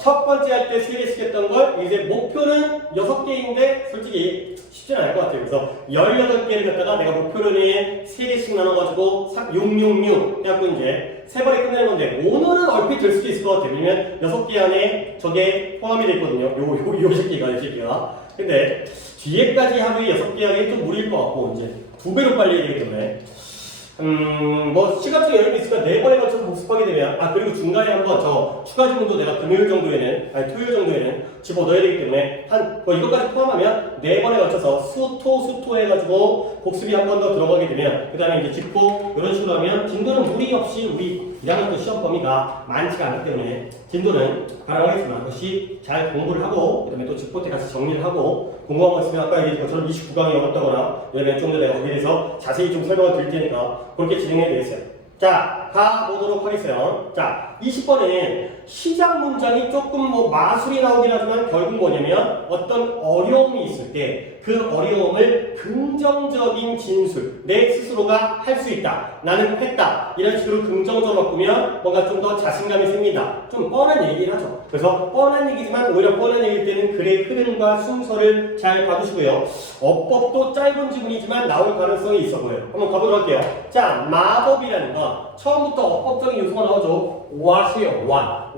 첫 번째 할 때 3개씩 했던 걸 이제 목표는 6개인데 솔직히 쉽지는 않을 것 같아요. 그래서 18개를 갖다가 내가 목표를 3개씩 나눠가지고 666 해갖고 이제 3번에 끝내는 건데 오늘은 얼핏 될 수도 있을 것 같아요. 왜냐면 6개 안에 저게 포함이 되어 있거든요. 요 새끼가. 근데 뒤에까지 하루에 6개 하기엔 좀 무리일 것 같고 이제 2배로 빨리 해야 되기 때문에 뭐 시간적 여유가 있으니까 4번에 걸쳐서 복습하게 되면 그리고 중간에 한번 저 추가 지문도 내가 금요일 정도에는 토요일 정도에는 집어넣어야 되기 때문에 이것까지 포함하면 4번에 걸쳐서 수토 해가지고 복습이 한 번 더 들어가게 되면 그 다음에 이제 짚고 이런 식으로 하면 진도는 무리 없이 우리 1학년 시험 범위가 많지가 않기 때문에 진도는 가능하겠지만 그것이 잘 공부를 하고 그 다음에 또 짚고 때 같이 정리를 하고 궁금한 거 있으면 아까 얘기했던 것처럼 29강이 어렵다거나 왜냐면 좀 더 내가 거기에 대해서 자세히 좀 설명을 드릴 테니까 그렇게 진행해야 되겠어요. 자, 가보도록 하겠어요. 자, 20번에는 시작 문장이 조금 마술이 나오긴 하지만 결국 뭐냐면 어떤 어려움이 있을 때 그 어려움을 긍정적인 진술, 내 스스로가 할 수 있다, 나는 했다 이런 식으로 긍정적으로 바꾸면 뭔가 좀 더 자신감이 생긴다. 좀 뻔한 얘기긴 하죠. 그래서 뻔한 얘기지만 오히려 뻔한 얘기일 때는 글의 흐름과 순서를 잘 봐주시고요. 어법도 짧은 지문이지만 나올 가능성이 있어 보여요. 한번 가보도록 할게요. 자, 마법이라는 건 처음부터 어법적인 요소가 나오죠. what이에요.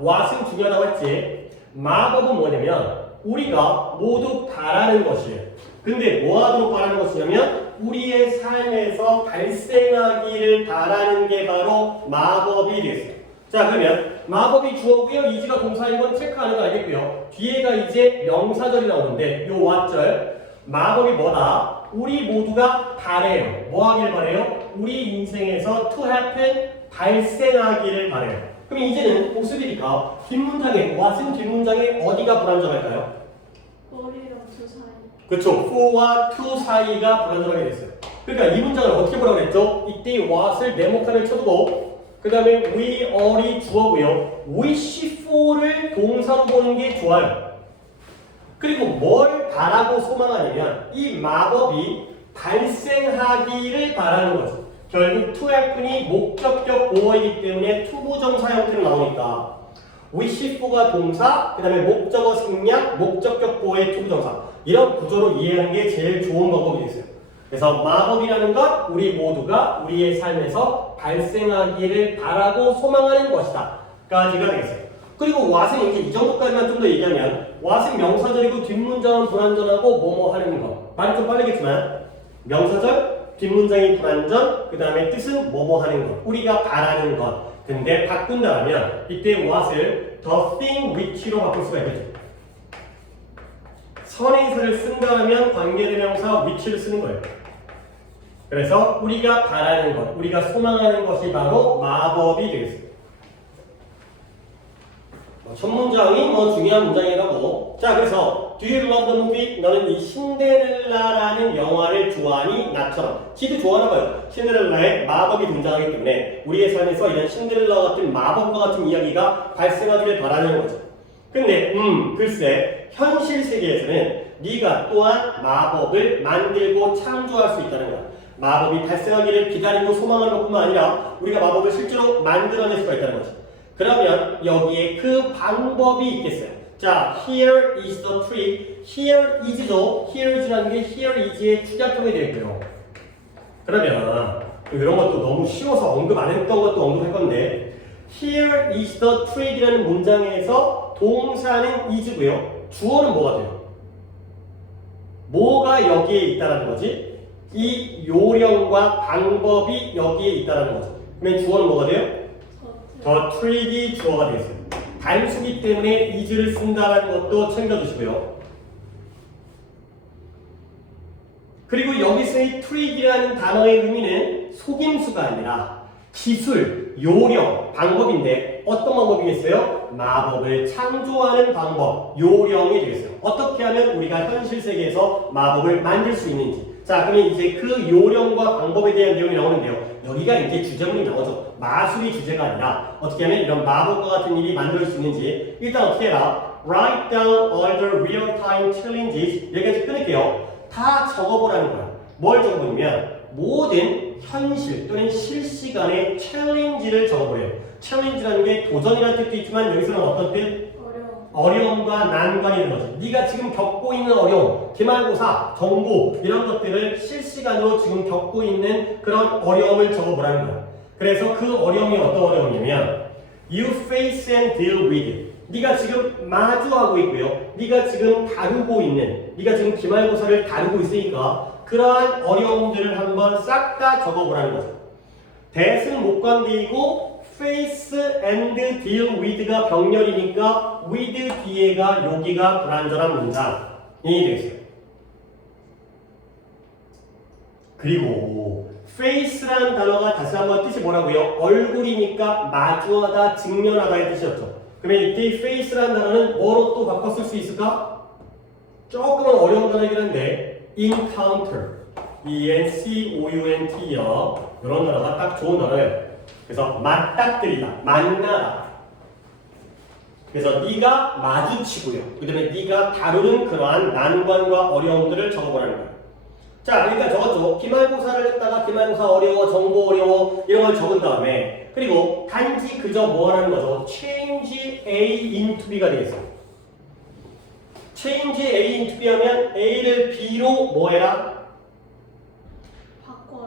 what은 중요하다고 했지. 마법은 뭐냐면 우리가 모두 바라는 것이에요. 근데 뭐 하도록 바라는 것이냐면 우리의 삶에서 발생하기를 바라는 게 바로 마법이 되겠어요. 자, 그러면 마법이 주어고요. 이지가 동사인 건 체크하는 거 알겠고요. 뒤에가 이제 명사절이 나오는데 요 what절 마법이 뭐다? 우리 모두가 바래요. 뭐 하길 바래요? 우리 인생에서 to happen 발생하기를 바래요. 그럼 이제는 복습이니까 뒷문장에 what은 뒷문장에 어디가 불안정할까요? 머리랑 두 사이. 그렇죠. for와 to 사이가 불안정하게 됐어요. 그러니까 이 문장을 어떻게 보라고 그랬죠? 이때 what을 네모칸을 쳐두고 그 다음에 we are이 주어고요. wish for를 동사로 보는 게 좋아요. 그리고 뭘 바라고 소망하냐면 이 마법이 발생하기를 바라는 거죠. 결국 to happen이 목적격 보어이기 때문에 투부정사 형태로 나오니까 wish for가 동사, 그 다음에 목적어 생략, 목적격 보어의 투부정사 이런 구조로 이해하는 게 제일 좋은 방법이 됐어요. 그래서 마법이라는 것 우리 모두가 우리의 삶에서 발생하기를 바라고 소망하는 것이다 까지가 되겠어요. 그리고 what은 이제 이 정도까지만 좀 더 얘기하면 what은 명사절이고 뒷문장은 불완전하고 뭐뭐 하는 거 말이 좀 빠르겠지만 명사절, 뒷문장이 불완전, 그 다음에 뜻은 뭐뭐 하는 것 우리가 바라는 것. 근데 바꾼다면 이때 what을 the thing which로 바꿀 수가 있겠죠. 선행사를 쓴다 하면 관계대명사 which를 쓰는 거예요. 그래서 우리가 바라는 것, 우리가 소망하는 것이 바로 마법이 되겠습니다. 첫 문장이 중요한 문장이라고. 자, 그래서 Do you love the movie? 너는 이 신데렐라라는 영화를 좋아하니? 나처럼. 지도 좋아하나 봐요. 신데렐라의 마법이 등장하기 때문에 우리의 삶에서 이런 신데렐라 같은 마법과 같은 이야기가 발생하기를 바라는 거죠. 근데 글쎄 현실 세계에서는 네가 또한 마법을 만들고 창조할 수 있다는 거야. 마법이 발생하기를 기다리고 소망하는 것뿐만 아니라 우리가 마법을 실제로 만들어낼 수가 있다는 거죠. 그러면 여기에 그 방법이 있겠어요. 자, here is the trick. here is죠. here is라는 게 here is의 축약형이 되겠고요. 그러면 이런 것도 너무 쉬워서 언급 안 했던 것도 언급할 건데 here is the trick이라는 문장에서 동사는 is고요. 주어는 뭐가 돼요? 뭐가 여기에 있다는 거지? 이 요령과 방법이 여기에 있다는 거죠. 그러면 주어는 뭐가 돼요? 더 트릭이 주어가 되겠습니다. 단수기 때문에 is를 쓴다는 것도 챙겨주시고요. 그리고 여기서의 트릭이라는 단어의 의미는 속임수가 아니라 기술, 요령, 방법인데 어떤 방법이겠어요? 마법을 창조하는 방법, 요령이 되겠어요. 어떻게 하면 우리가 현실 세계에서 마법을 만들 수 있는지. 자, 그러면 이제 그 요령과 방법에 대한 내용이 나오는데요. 여기가 이제 주제문이 나오죠. 마술이 주제가 아니라 어떻게 하면 이런 마법과 같은 일이 만들 수 있는지 일단 어떻게 해라? Write down all the real-time challenges. 여기까지 끊을게요. 다 적어보라는 거야. 뭘 적어보냐면 모든 현실 또는 실시간의 챌린지를 적어보래요. 챌린지라는 게 도전이라는 뜻도 있지만 여기서는 어떤 뜻? 어려움과 난관이 있는 거지. 네가 지금 겪고 있는 어려움, 기말고사, 정보 이런 것들을 실시간으로 지금 겪고 있는 그런 어려움을 적어보라는 거야. 그래서 그 어려움이 어떤 어려움이냐면 You face and deal with. 네가 지금 마주하고 있고요. 네가 지금 다루고 있는, 네가 지금 기말고사를 다루고 있으니까 그러한 어려움들을 한번 싹 다 적어보라는 거죠. that은 목관대이고 face and deal with가 병렬이니까 with 뒤에가 여기가 불완전한 문장이 되겠어요. 그리고 face라는 단어가 다시 한번 뜻이 뭐라고요? 얼굴이니까 마주하다, 직면하다의 뜻이었죠. 그러면 이때 face라는 단어는 뭐로 또 바꿔 쓸 수 있을까? 조금은 어려운 단어이긴 한데 encounter, E-N-C-O-U-N-T요. 이런 단어가 딱 좋은 단어예요. 그래서 맞닥뜨리다, 만나다. 그래서 네가 마주치고요. 그 다음에 네가 다루는 그러한 난관과 어려움들을 적어보라는 거예요. 자, 일단 적었죠. 기말고사를 했다가 기말고사 어려워, 정보 어려워 이런 걸 적은 다음에 그리고 단지 그저 뭐 하는 거죠? change A into B가 되겠어요. change A into B 하면 A를 B로 뭐 해라?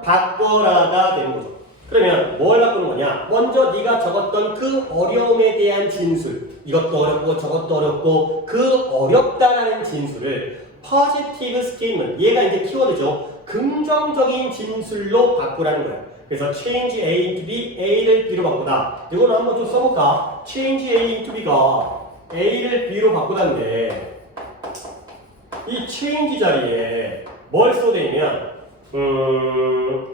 바꿔라가 되는 거죠. 그러면 뭘 바꾸는 거냐? 먼저 네가 적었던 그 어려움에 대한 진술, 이것도 어렵고 저것도 어렵고 그 어렵다라는 진술을 positive statement, 얘가 이제 키워드죠. 긍정적인 진술로 바꾸라는 거예요. 그래서 change A into B, A를 B로 바꾸다. 이거는 한번 좀 써볼까? change A into B가 A를 B로 바꾸다인데 이 change 자리에 뭘 써대냐면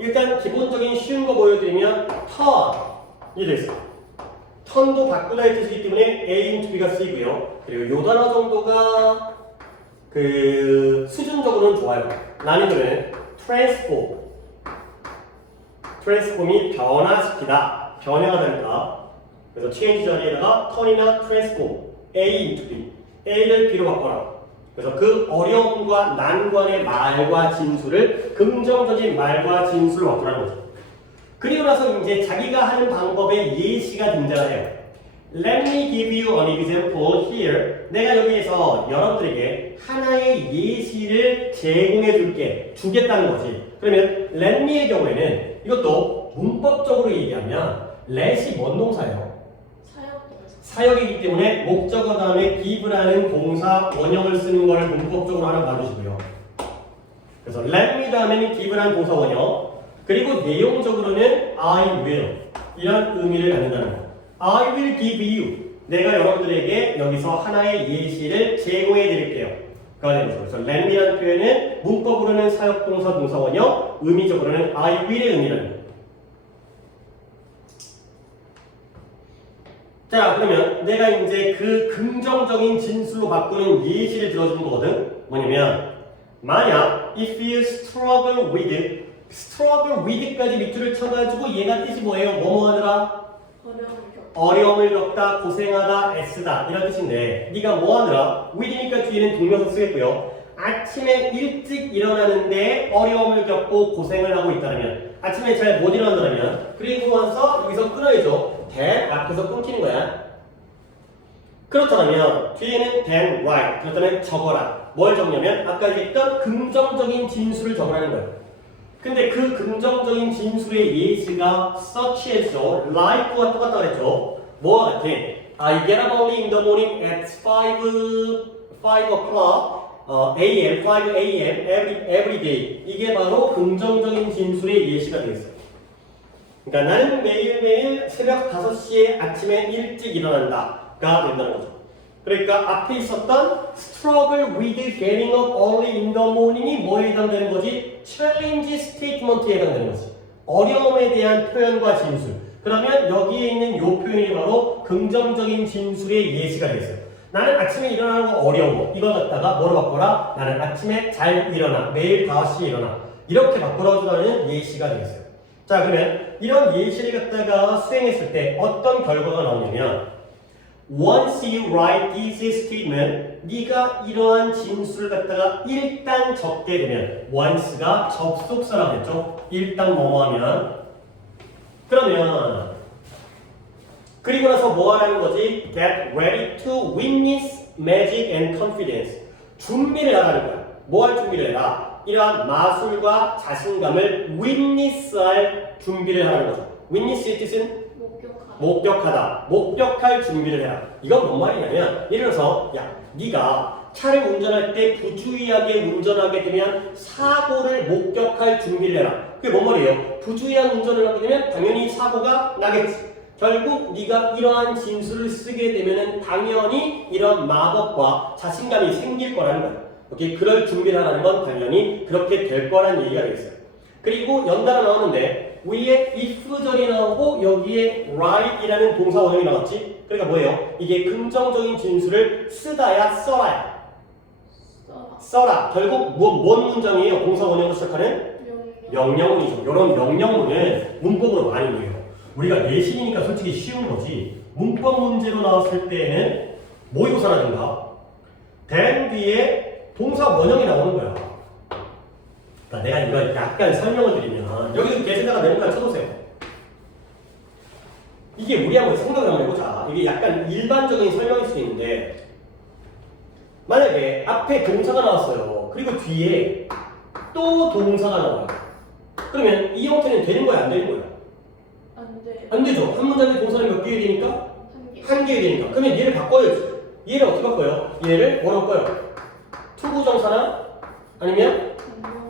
일단 기본적인 쉬운 거 보여드리면 turn이 됐어요. turn도 바꾸다의 뜻이기 때문에 A into B가 쓰이고요. 그리고 요 단어 정도가 그 수준적으로는 좋아요. 난이도는 transform이 변화시키다, 변화가 됩니다. 그래서 change 자리에다가 turn이나 transform, A into B, A를 B로 바꿔라. 그래서 그 어려움과 난관의 말과 진술을 긍정적인 말과 진술로 바꾸라는 거죠. 그리고 나서 이제 자기가 하는 방법에 예시가 등장을 해요. Let me give you an example here. 내가 여기에서 여러분들에게 하나의 예시를 제공해 줄게, 주겠다는 거지. 그러면 let me의 경우에는 이것도 문법적으로 얘기하면 let이 뭔 동사예요? 사역이기 때문에 목적어 다음에 give라는 동사 원형을 쓰는 걸 문법적으로 하나 봐주시고요. 그래서 let me 다음에는 give라는 동사 원형, 그리고 내용적으로는 I will 이런 의미를 갖는다는 거. I will give you. 내가 여러분들에게 여기서 하나의 예시를 제공해 드릴게요. 가 되는 거죠. 그래서 let me라는 표현은 문법으로는 사역동사 동사 원형, 의미적으로는 I will의 의미라는 거예요. 자, 그러면 내가 이제 그 긍정적인 진술로 바꾸는 예시를 들어주는 거거든. 뭐냐면 만약 if you struggle with까지 밑줄을 쳐가지고 얘가 뜻이 뭐예요? 뭐뭐 하느라? 어려움을 겪다, 고생하다, 애쓰다 이런 뜻인데 네가 뭐 하느라? with니까 뒤에는 동명사 쓰겠고요. 아침에 일찍 일어나는데 어려움을 겪고 고생을 하고 있다면, 아침에 잘 못 일어난다면, 그리고 나서 여기서 끊어야죠. that 앞에서 끊기는 거야. 그렇다면 뒤에는 then write, 그렇다면 적어라. 뭘 적냐면 아까 얘기했던 긍정적인 진술을 적으라는 거예요. 근데 그 긍정적인 진술의 예시가 such as죠. like와 똑같다고 했죠. 뭐와 같아? I get up early in the morning at 5 o'clock a.m. 5 a.m. every day. 이게 바로 긍정적인 진술의 예시가 되겠어요. 그러니까 나는 매일매일 새벽 5시에 아침에 일찍 일어난다가 된다는 거죠. 그러니까 앞에 있었던 struggle with getting up early in the morning이 뭐에 해당되는 거지? challenge statement에 해당되는 거지. 어려움에 대한 표현과 진술. 그러면 여기에 있는 이 표현이 바로 긍정적인 진술의 예시가 되겠어요. 나는 아침에 일어나는 거 어려워. 이걸 갖다가 뭐로 바꿔라? 나는 아침에 잘 일어나. 매일 5시에 일어나. 이렇게 바꿔주라는 예시가 되겠어요. 자, 그러면 이런 예시를 갖다가 수행했을 때 어떤 결과가 나오냐면 Once you write this statement, 네가 이러한 진술을 갖다가 일단 적게 되면 once가 접속사라고 했죠. 일단 뭐뭐 하면 그러면 그리고 나서 뭐 하라는 거지? Get ready to witness magic and confidence. 준비를 하라는 거야. 뭐 할 준비를 해라? 이러한 마술과 자신감을 witness할 준비를 하라는 거죠. witness의 뜻은 목격하다. 목격하다. 목격할 준비를 해라. 이건 뭔 말이냐면 예를 들어서 야, 네가 차를 운전할 때 부주의하게 운전하게 되면 사고를 목격할 준비를 해라. 그게 뭔 말이에요? 부주의한 운전을 하게 되면 당연히 사고가 나겠지. 결국 네가 이러한 진술을 쓰게 되면은 당연히 이런 마법과 자신감이 생길 거라는 거예요. 오케이? 그럴 준비를 하라는 건 당연히 그렇게 될 거라는 얘기가 되겠어요. 그리고 연달아 나오는데 위에 if절이 나오고 여기에 write이라는 동사 원형이 나왔지? 그러니까 뭐예요? 이게 긍정적인 진술을 쓰다야 써라야. 써라. 결국 뭔 문장이에요? 동사 원형으로 시작하는? 명령문이죠. 이런 명령문은 문법으로 많이 보여요. 우리가 내신이니까 솔직히 쉬운 거지. 문법 문제로 나왔을 때에는 모의고사라든가 then 뒤에 동사 원형이 나오는 거야. 그러니까 내가 이거 약간 설명을 드리면 여기서 계속다가 메모까지 쳐보세요. 이게 우리 한번 생각을 한번 해보자. 이게 약간 일반적인 설명일 수도 있는데 만약에 앞에 동사가 나왔어요. 그리고 뒤에 또 동사가 나와요. 그러면 이 형태는 되는 거야, 안 되는 거야? 안 돼. 안 되죠. 한 문장에 동사는 몇 개가 되니까? 한 개. 한 개가 되니까. 그러면 얘를 바꿔야지. 얘를 어떻게 바꿔요? 얘를 뭐라고 바꿔요? 투부정사나 아니면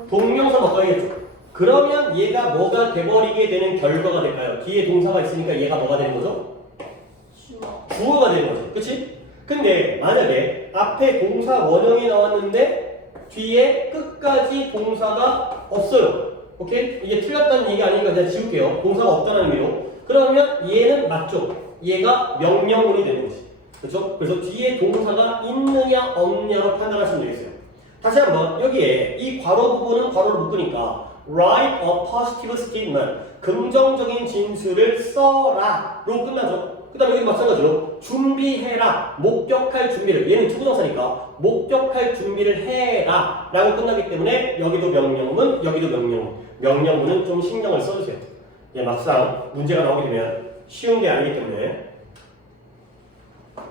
동명사 바꿔야겠죠. 그러면 얘가 뭐가 돼버리게 되는 결과가 될까요? 뒤에 동사가 있으니까 얘가 뭐가 되는 거죠? 주어. 주어가 되는 거죠. 그치? 근데 만약에 앞에 동사 원형이 나왔는데 뒤에 끝까지 동사가 없어요. 오케이? 이게 틀렸다는 얘기 아니니까 그냥 지울게요. 동사가 없다는 의미로. 그러면 얘는 맞죠? 얘가 명령문이 되는 거지. 그렇죠? 그래서 뒤에 동사가 있느냐 없느냐로 판단하시면 되겠어요. 다시 한번 여기에 이 괄호 부분은 괄호를 묶으니까 write a positive statement 긍정적인 진술을 써라로 끝나죠. 그 다음에 여기도 마찬가지로 준비해라 목격할 준비를 얘는 투부정사니까 목격할 준비를 해라 라고 끝나기 때문에 여기도 명령문 여기도 명령문 명령문은 좀 신경을 써주세요. 예, 막상 문제가 나오게 되면 쉬운 게 아니기 때문에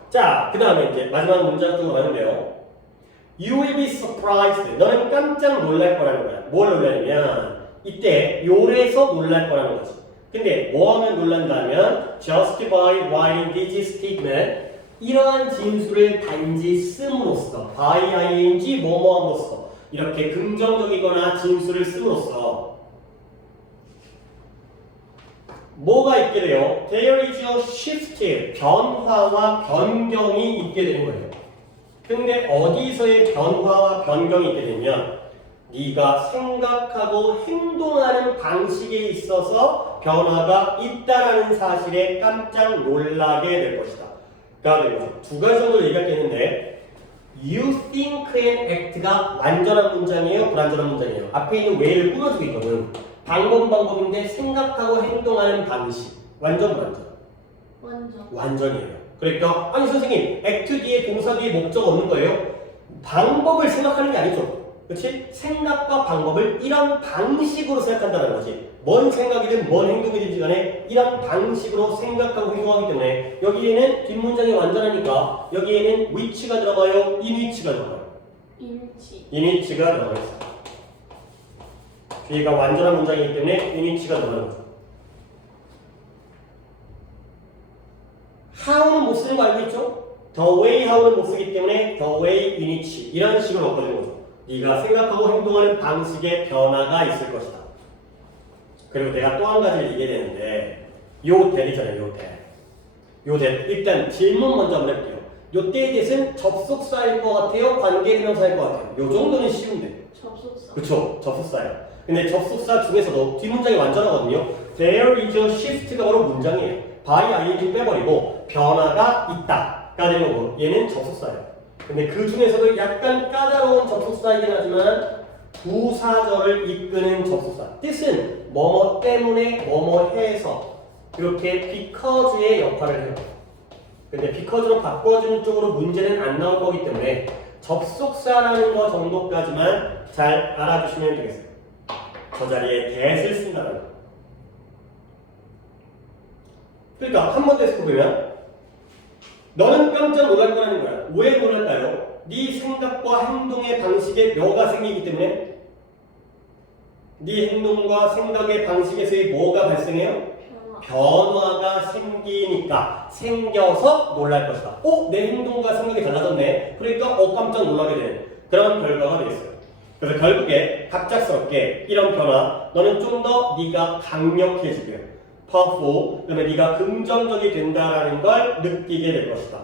자, 그 다음에 이제 마지막 문장 쪽으로 가는데요. You will be surprised. 너는 깜짝 놀랄 거라는 거야. 뭘 놀라냐면 이때 요래서 놀랄 거라는 거지. 근데 뭐 하면 놀란다면 just by writing this statement 이러한 진술을 단지 씀으로써 by ing 뭐뭐함으로써 이렇게 긍정적이거나 진술을 씀으로써 뭐가 있게 돼요? There is a shift, 변화와 변경이 있게 되는 거예요. 근데 어디서의 변화와 변경이 있게 되면 네가 생각하고 행동하는 방식에 있어서 변화가 있다라는 사실에 깜짝 놀라게 될 것이다. 가 되는 거죠. 두 가지 정도 얘기할 게 있는데 You think and act가 완전한 문장이에요? 불완전한 문장이에요? 앞에 있는 way를 꾸며주고 있거든. 방법인데 생각하고 행동하는 방식 완전 불완전? 완전이에요. 그러니까 아니 선생님 act 뒤에 동사 뒤에 목적 없는 거예요? 방법을 생각하는 게 아니죠. 그렇지? 생각과 방법을 이런 방식으로 생각한다는 거지. 뭔 생각이든 뭔 행동이든지 간에 이런 방식으로 생각하고 행동하기 때문에 여기에는 뒷문장이 완전하니까 여기에는 which가 들어가요? in which가 들어가요? in which가 들어가 있어요. 뒤가 완전한 문장이기 때문에 in which가 들어가는 거죠. how는 못 쓰는 거 알고 있죠? the way how는 못 쓰기 때문에 the way in which 이런 식으로 바꿔주는 거죠. 네가 생각하고 행동하는 방식에 변화가 있을 것이다. 그리고 내가 또 한 가지를 얘기해야 되는데 요 대리잖아요. 요 대. 일단 질문 먼저 한번 해볼게요. 요 때의 대신 접속사일 것 같아요? 관계대명사일 것 같아요? 요 정도는 쉬운데. 접속사. 그쵸. 접속사예요. 근데 접속사 중에서도 뒷문장이 완전하거든요. There is a shift가 바로 문장이에요. by ing 빼버리고 변화가 있다가 되는 거고 얘는 접속사예요. 근데 그 중에서도 약간 까다로운 접속사이긴 하지만 부사절을 이끄는 접속사. 뜻은 뭐뭐 때문에 뭐뭐 해서 이렇게 because의 역할을 해요. 근데 because로 바꿔주는 쪽으로 문제는 안 나올 거기 때문에 접속사라는 거 정도까지만 잘 알아주시면 되겠어요. 저 자리에 that을 쓴다는 거. 그러니까 한 번 더 해서 보면 너는 깜짝 놀랄 거라는 거야. 왜 놀랄까요? 네 생각과 행동의 방식에 뭐가 생기기 때문에 네 행동과 생각의 방식에서의 뭐가 발생해요? 변화. 변화가 생기니까 생겨서 놀랄 것이다. 내 행동과 생각이 달라졌네. 그러니까 깜짝 놀라게 되는 그런 결과가 되겠어요. 그래서 결국에 갑작스럽게 이런 변화, 너는 좀 더 네가 강력해지고요. powerful, 그다음에 네가 긍정적이 된다라는 걸 느끼게 될 것이다.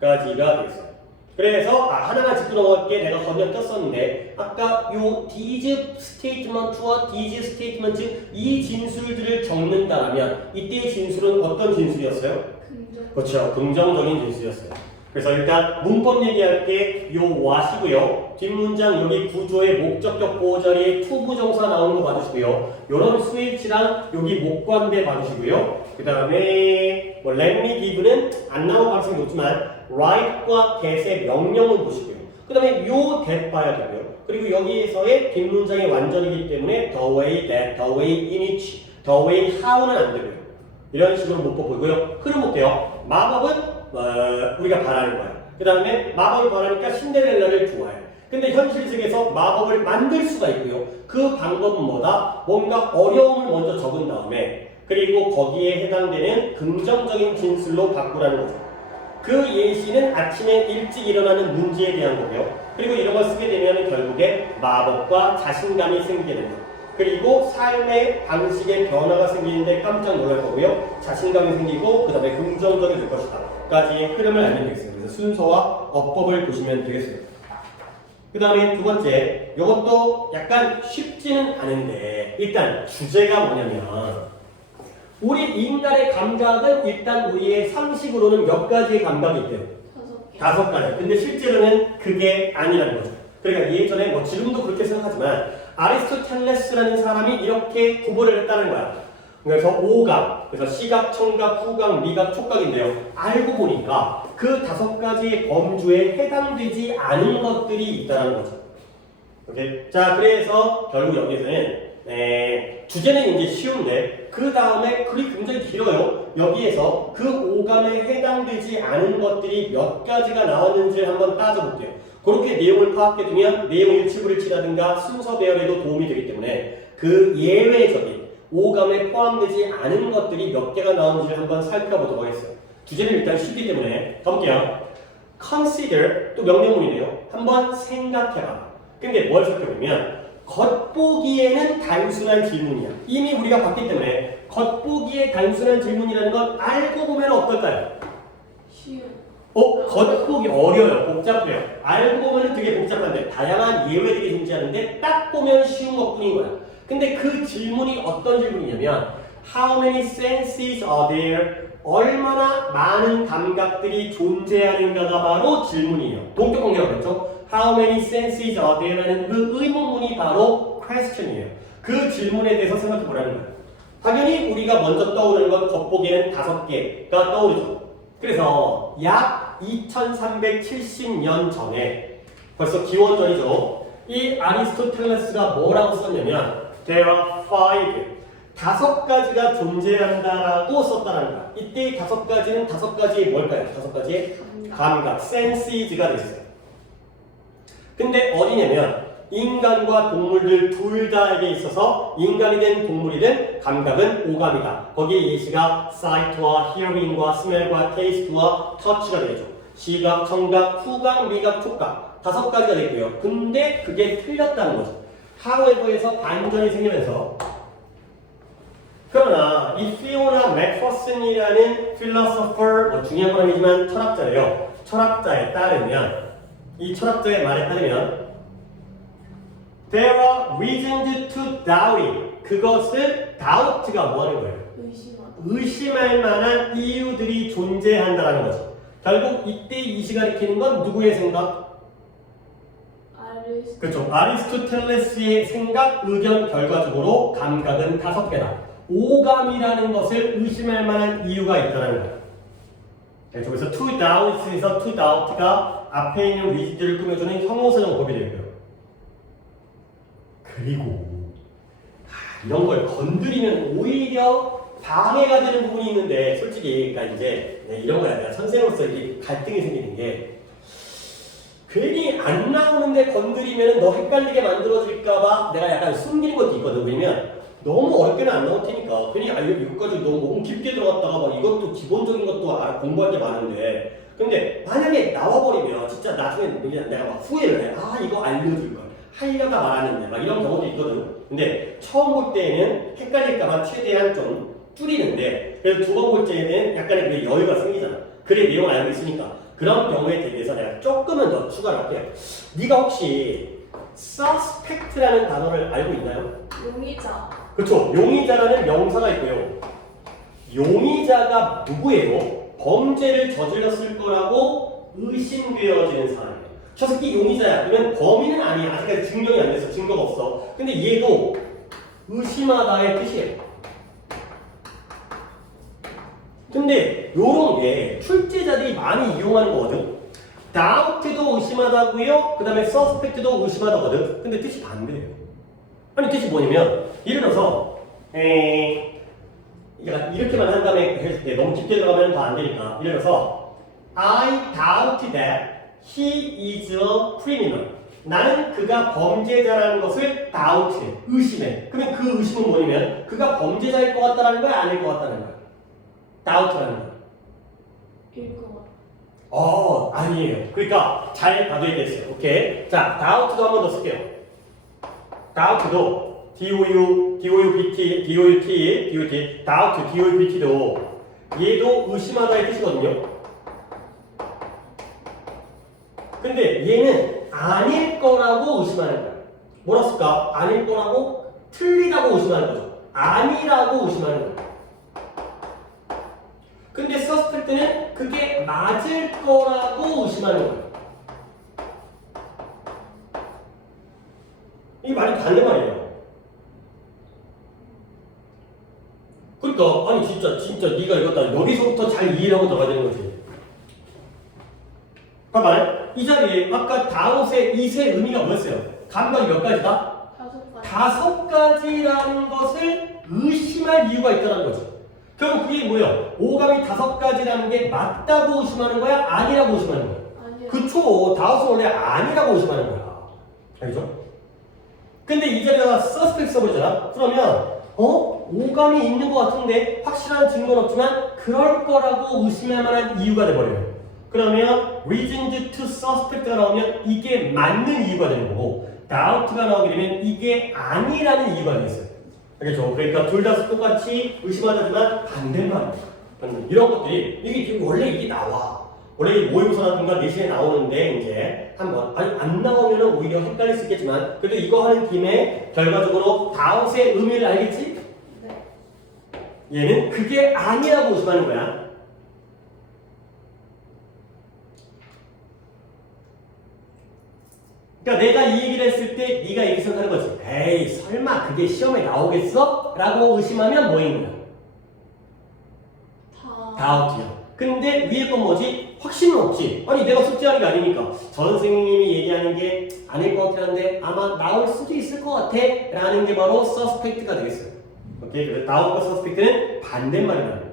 까지가 되겠어요. 그래서 하나만 짚고 넘어갈게. 내가 거기에 떴었는데 아까 요 these statement와 these statement 이 진술들을 적는다면 이때의 진술은 어떤 진술이었어요? 긍정. 그렇죠. 긍정적인 진술이었어요. 그래서 일단 문법 얘기할 게 요 what이고요. 뒷문장 여기 구조의 목적격 보호 자리에 to 부정사 나오는 거 봐주시고요. 요런 스위치랑 여기 목관대 봐주시고요. 그 다음에 뭐 let me give는 안 나올 가능성이 높지만 write과 get의 명령을 보시고요. 그 다음에 요 that 봐야 되고요. 그리고 여기에서의 뒷문장의 완전이기 때문에 the way that, the way in which, the way how는 안 되고요. 이런 식으로 문법 보고요. 흐름 볼게요. 마법은 우리가 바라는 거야. 그 다음에 마법을 바라니까 신데렐라를 좋아해. 근데 현실 세계에서 마법을 만들 수가 있고요. 그 방법은 뭐다? 뭔가 어려움을 먼저 적은 다음에 그리고 거기에 해당되는 긍정적인 진술로 바꾸라는 거죠. 그 예시는 아침에 일찍 일어나는 문제에 대한 거고요. 그리고 이런 걸 쓰게 되면 결국에 마법과 자신감이 생기게 됩니다. 그리고 삶의 방식의 변화가 생기는데 깜짝 놀랄 거고요. 자신감이 생기고 그 다음에 긍정적이 될 것이다. 까지의 흐름을 알면 되겠습니다. 그래서 순서와 어법을 보시면 되겠습니다. 그 다음에 두 번째, 이것도 약간 쉽지는 않은데 일단 주제가 뭐냐면 우리 인간의 감각은 일단 우리의 상식으로는 몇 가지의 감각이 있대요? 5개. 5가지. 근데 실제로는 그게 아니라는 거죠. 그러니까 예전에 뭐 지금도 그렇게 생각하지만 아리스토텔레스라는 사람이 이렇게 구분을 했다는 거야. 그래서 오감, 그래서 시각, 청각, 후각, 미각, 촉각인데요. 알고 보니까 그 5가지의 범주에 해당되지 않은 것들이 있다는 거죠. 오케이? 자, 그래서 결국 여기서는 주제는 이제 쉬운데 그 다음에 글이 굉장히 길어요. 여기에서 그 오감에 해당되지 않은 것들이 몇 가지가 나왔는지를 한번 따져볼게요. 그렇게 내용을 파악해두면 내용 일치불일치라든가 순서 배열에도 도움이 되기 때문에 그 예외적인 오감에 포함되지 않은 것들이 몇 개가 나오는지를 한번 살펴보도록 하겠어요. 주제는 일단 쉽기 때문에 가볼게요. consider, 또 명령문이네요. 한번 생각해봐. 근데 뭘 살펴보면 겉보기에는 단순한 질문이야. 이미 우리가 봤기 때문에 겉보기에 단순한 질문이라는 건 알고 보면 어떨까요? 쉬운. 겉보기 어려워요. 복잡해요. 알고 보면 되게 복잡한데 다양한 예외들이 존재하는데 딱 보면 쉬운 것뿐인 거야. 근데 그 질문이 어떤 질문이냐면 How many senses are there? 얼마나 많은 감각들이 존재하는가가 바로 질문이에요. 동격 관계가 그렇죠? How many senses are there? 라는 그 의문문이 바로 question이에요. 그 질문에 대해서 생각해 보라는 거예요. 당연히 우리가 먼저 떠오르는 건 겉보기에는 5개가 떠오르죠. 그래서 약 2370년 전에 벌써 기원전이죠. 이 아리스토텔레스가 뭐라고 썼냐면 There are 5가지가 존재한다라고 썼다는 거야. 이때 이 5가지는 5가지의 뭘까요? 5가지의 감각, senses가 되겠어요. 근데 어디냐면 인간과 동물들 둘 다에게 있어서 인간이 된 동물이든 감각은 오감이다. 거기에 예시가 sight와 hearing과 smell과 taste와 touch가 되죠. 시각, 청각, 후각, 미각, 촉각 5가지가 되고요. 근데 그게 틀렸다는 거죠. however에서 반전이 생기면서 그러나 이 피오나 맥퍼슨이라는 philosopher, 뭐 중요한 건 아니지만 철학자래요. 철학자에 따르면 이 철학자의 말에 따르면 There are reasons to doubt it. 그것을 doubt가 뭐 하는 거예요? 의심하다. 의심할 만한 이유들이 존재한다는 거죠. 결국 이때 이 시간에 키는 건 누구의 생각? 그렇죠. 아리스토텔레스의 생각, 의견 결과적으로 감각은 5개다. 오감이라는 것을 의심할 만한 이유가 있다는 거예요. 네, 저기서 to doubt에서 to doubt가 앞에 있는 위치들을 꾸며주는 형용사적 법이 되고요. 그리고 이런 걸 건드리면 오히려 방해가 되는 부분이 있는데 솔직히 그러니까 이제 이런 거야. 내가 선생으로서 이게 갈등이 생기는 게 괜히 안 나오는데 건드리면 너 헷갈리게 만들어질까봐 내가 약간 숨기는 것도 있거든. 왜냐면 너무 어렵게는 안 나올 테니까 괜히 여기까지 너무 깊게 들어갔다가 막 이것도 기본적인 것도 공부할 게 많은데 근데 만약에 나와버리면 진짜 나중에 내가 막 후회를 해. 아 이거 알려줄걸 하려다 말았는데 막 이런 경우도 있거든. 근데 처음 볼 때는 헷갈릴까봐 최대한 좀 줄이는데 그래서 두 번 볼 때는 약간의 그 여유가 생기잖아. 그래 내용을 알고 있으니까 그런 경우에 대비해서 내가 조금은 더 추가를 할게요. 네가 혹시 suspect라는 단어를 알고 있나요? 용의자. 그렇죠. 용의자라는 명사가 있고요. 용의자가 누구예요? 범죄를 저질렀을 거라고 의심되어지는 사람이에요. 저 새끼 용의자야. 그러면 범인은 아니야. 아직까지 증명이 안 돼서 증거가 없어. 근데 얘도 의심하다의 뜻이에요. 근데 요런 게 출제자들이 많이 이용하는 거거든. doubt도 의심하다고요. 그 다음에 suspect도 의심하다거든. 근데 뜻이 반대예요. 아니 뜻이 뭐냐면 예를 들어서 이렇게만 한 다음에 했을 때 너무 깊게 들어가면 더 안 되니까 예를 들어서 I doubt that he is a criminal. 나는 그가 범죄자라는 것을 doubt해. 의심해. 그러면 그 의심은 뭐냐면 그가 범죄자일 것 같다는 거야? 아닐 것 같다는 거야? doubt라는 거야. 일거. 아니에요. 그러니까 잘 봐둬야 되겠어요. 오케이. 자, doubt도 한 번 더 쓸게요. doubt도 doubt, doubt도 얘도 의심하다의 뜻이거든요. 근데 얘는 아닐 거라고 의심하는 거야. 뭐라 쓸까? 아닐 거라고 틀리다고 의심하는 거죠. 아니라고 의심하는 거야. 근데 suspect는 그게 맞을 거라고 의심하는 거야. 이 말이 다른 말이에요. 그러니까 아니 진짜 네가 이거 다 여기서부터 잘 이해를 하고 들어가야 되는 거지. 봐봐. 이 자리에 아까 다웃의 이세 의미가 뭐였어요? 감각이 몇 가지다? 5가지. 5가지라는 것을 의심할 이유가 있다는 거죠. 그럼 그게 뭐예요? 오감이 5가지라는 게 맞다고 의심하는 거야? 아니라고 의심하는 거야? 아니요. 그쵸. 다웃은 원래 아니라고 의심하는 거야. 알죠? 근데 이 자리에다가 suspect 써버리잖아? 그러면 오감이 있는 것 같은데 확실한 증거는 없지만 그럴 거라고 의심할 만한 이유가 돼버려요. 그러면 reasons to suspect가 나오면 이게 맞는 이유가 되는 거고 doubt가 나오게 되면 이게 아니라는 이유가 되겠어요. 알겠죠? 그러니까 둘 다 똑같이 의심하다지만 반대말이에요. 이런 것들이 이게 원래 이게 나와. 원래 모의고사라든가 내신에 나오는데 이제 한번 안 나오면 오히려 헷갈릴 수 있겠지만 그래도 이거 하는 김에 결과적으로 doubt의 의미를 알겠지? 네. 얘는 그게 아니라고 의심하는 거야. 그러니까 내가 이 얘기를 했을 때 네가 이렇게 생각하는 거지. 에이 설마 그게 시험에 나오겠어? 라고 의심하면 뭐인 거야? 다우트야. 근데 위에 건 뭐지? 확신은 없지. 아니 내가 숙제하는 게 아니니까 저 선생님이 얘기하는 게 아닐 것 같긴 한데 아마 나올 수도 있을 것 같아 라는 게 바로 suspect가 되겠어요. 오케이? 그래서 doubt과 suspect는 반대말이다.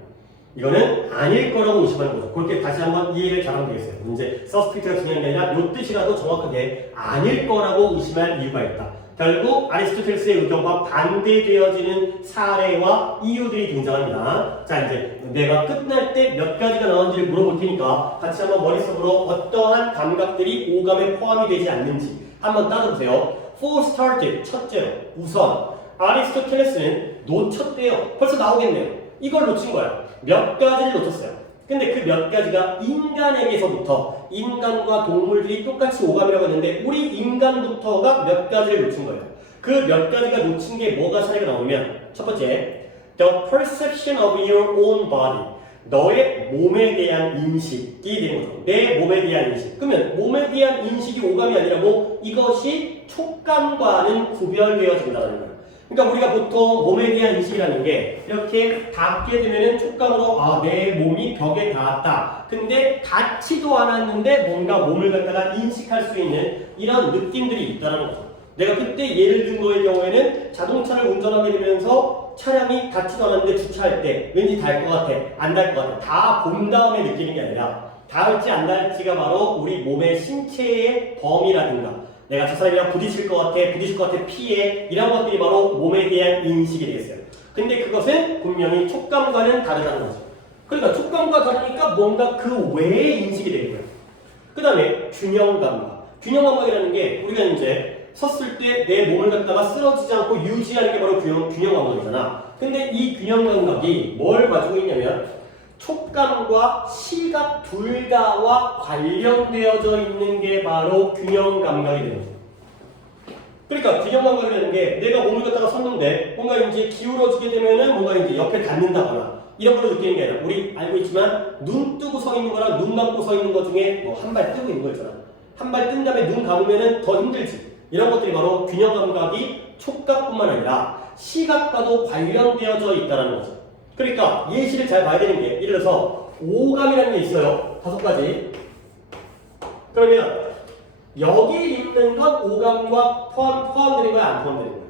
이거는 아닐 거라고 의심하는 거죠. 그렇게 다시 한번 이해를 잘하면 되겠어요. 이제 suspect가 중요한 게 아니라 이 뜻이라도 정확하게 아닐 거라고 의심할 이유가 있다. 결국 아리스토텔레스의 의견과 반대되어지는 사례와 이유들이 등장합니다. 자 이제 내가 끝날 때 몇 가지가 나오는지를 물어볼 테니까 같이 한번 머릿속으로 어떠한 감각들이 오감에 포함이 되지 않는지 한번 따져보세요. For started, 첫째로 우선 아리스토텔레스는 놓쳤대요. 벌써 나오겠네요. 이걸 놓친 거야. 몇 가지를 놓쳤어요. 근데 그 몇 가지가 인간에게서부터 인간과 동물들이 똑같이 오감이라고 했는데 우리 인간부터가 몇 가지를 놓친 거예요. 그 몇 가지가 놓친 게 뭐가 차이가 나오면 첫 번째 The perception of your own body 너의 몸에 대한 인식이 되는 거죠. 내 몸에 대한 인식. 그러면 몸에 대한 인식이 오감이 아니라고 이것이 촉감과는 구별되어진다는 거예요. 그러니까 우리가 보통 몸에 대한 인식이라는 게 이렇게 닿게 되면은 촉감으로 내 몸이 벽에 닿았다. 근데 닿지도 않았는데 뭔가 몸을 갖다가 인식할 수 있는 이런 느낌들이 있다는 거죠. 내가 그때 예를 든 거의 경우에는 자동차를 운전하게 되면서 차량이 닿지도 않았는데 주차할 때 왠지 닿을 것 같아, 안 닿을 것 같아. 다 본 다음에 느끼는 게 아니라 닿을지 안 닿을지가 바로 우리 몸의 신체의 범위라든가 내가 저 사람이랑 부딪힐 것 같아 피해 이런 것들이 바로 몸에 대한 인식이 되겠어요. 근데 그것은 분명히 촉감과는 다르다는 거죠. 그러니까 촉감과 다르니까 뭔가 그 외의 인식이 되는 거예요. 그 다음에 균형 감각. 균형 감각이라는 게 우리가 이제 섰을 때 내 몸을 갖다가 쓰러지지 않고 유지하는 게 바로 균형 감각이잖아. 근데 이 균형 감각이 뭘 가지고 있냐면 촉감과 시각 둘 다와 관련되어져 있는 게 바로 균형 감각이 되는 거죠. 그러니까 균형 감각이라는 게 내가 몸을 갖다가 섰는데 뭔가 이제 기울어지게 되면은 뭔가 이제 옆에 닿는다거나 이런 걸 느끼는 게 아니라 우리 알고 있지만 눈 뜨고 서 있는 거랑 눈 감고 서 있는 거 중에 뭐 한 발 뜨고 있는 거 있잖아. 한 발 뜬 다음에 눈 감으면은 더 힘들지. 이런 것들이 바로 균형 감각이 촉각뿐만 아니라 시각과도 관련되어져 있다는 거죠. 그러니까 예시를 잘 봐야 되는 게 예를 들어서 오감이라는 게 있어요. 5가지. 그러면 여기 있는 건 오감과 포함되는 거야? 안 포함되는 거야?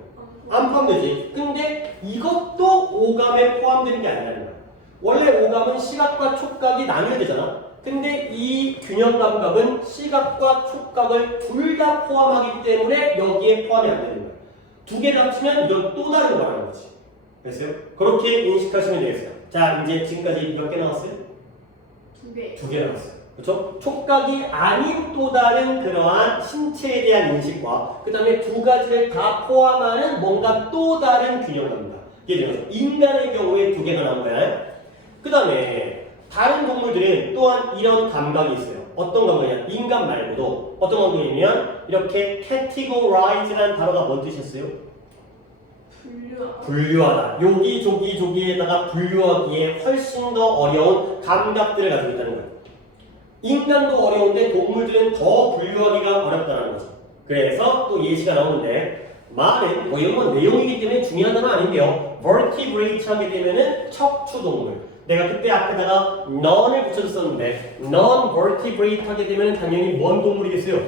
안 포함되지. 근데 이것도 오감에 포함되는 게 아니라는 거야. 원래 오감은 시각과 촉각이 나뉘어야 되잖아. 근데 이 균형 감각은 시각과 촉각을 둘 다 포함하기 때문에 여기에 포함이 안 되는 거야. 두 개를 합치면 이건 또 다른 거라는 거지. 됐어요? 그렇게 인식하시면 되겠어요. 자, 이제 지금까지 몇 개 나왔어요? 2개. 2개 나왔어요. 그렇죠? 촉각이 아닌 또 다른 그러한 신체에 대한 인식과 그 다음에 2가지를 다 포함하는 뭔가 또 다른 균형 감각. 예를 들어서 인간의 경우에 2개가 나온 거야. 그 다음에 다른 동물들은 또한 이런 감각이 있어요. 어떤 감각이냐? 인간 말고도 어떤 감각이냐면 이렇게 categorize라는 단어가 뭔 뜻이었어요? 분류하다. 여기 저기 저기에다가 분류하기에 훨씬 더 어려운 감각들을 가지고 있다는 거예요. 인간도 어려운데 동물들은 더 분류하기가 어렵다는 거죠. 그래서 또 예시가 나오는데 말은 뭐 이런 건 내용이기 때문에 중요하다는 아닌데요. vertebrate 하게 되면은 척추동물. 내가 그때 앞에다가 non을 붙여줬었는데 non-vertebrate 하게 되면 당연히 뭔 동물이겠어요?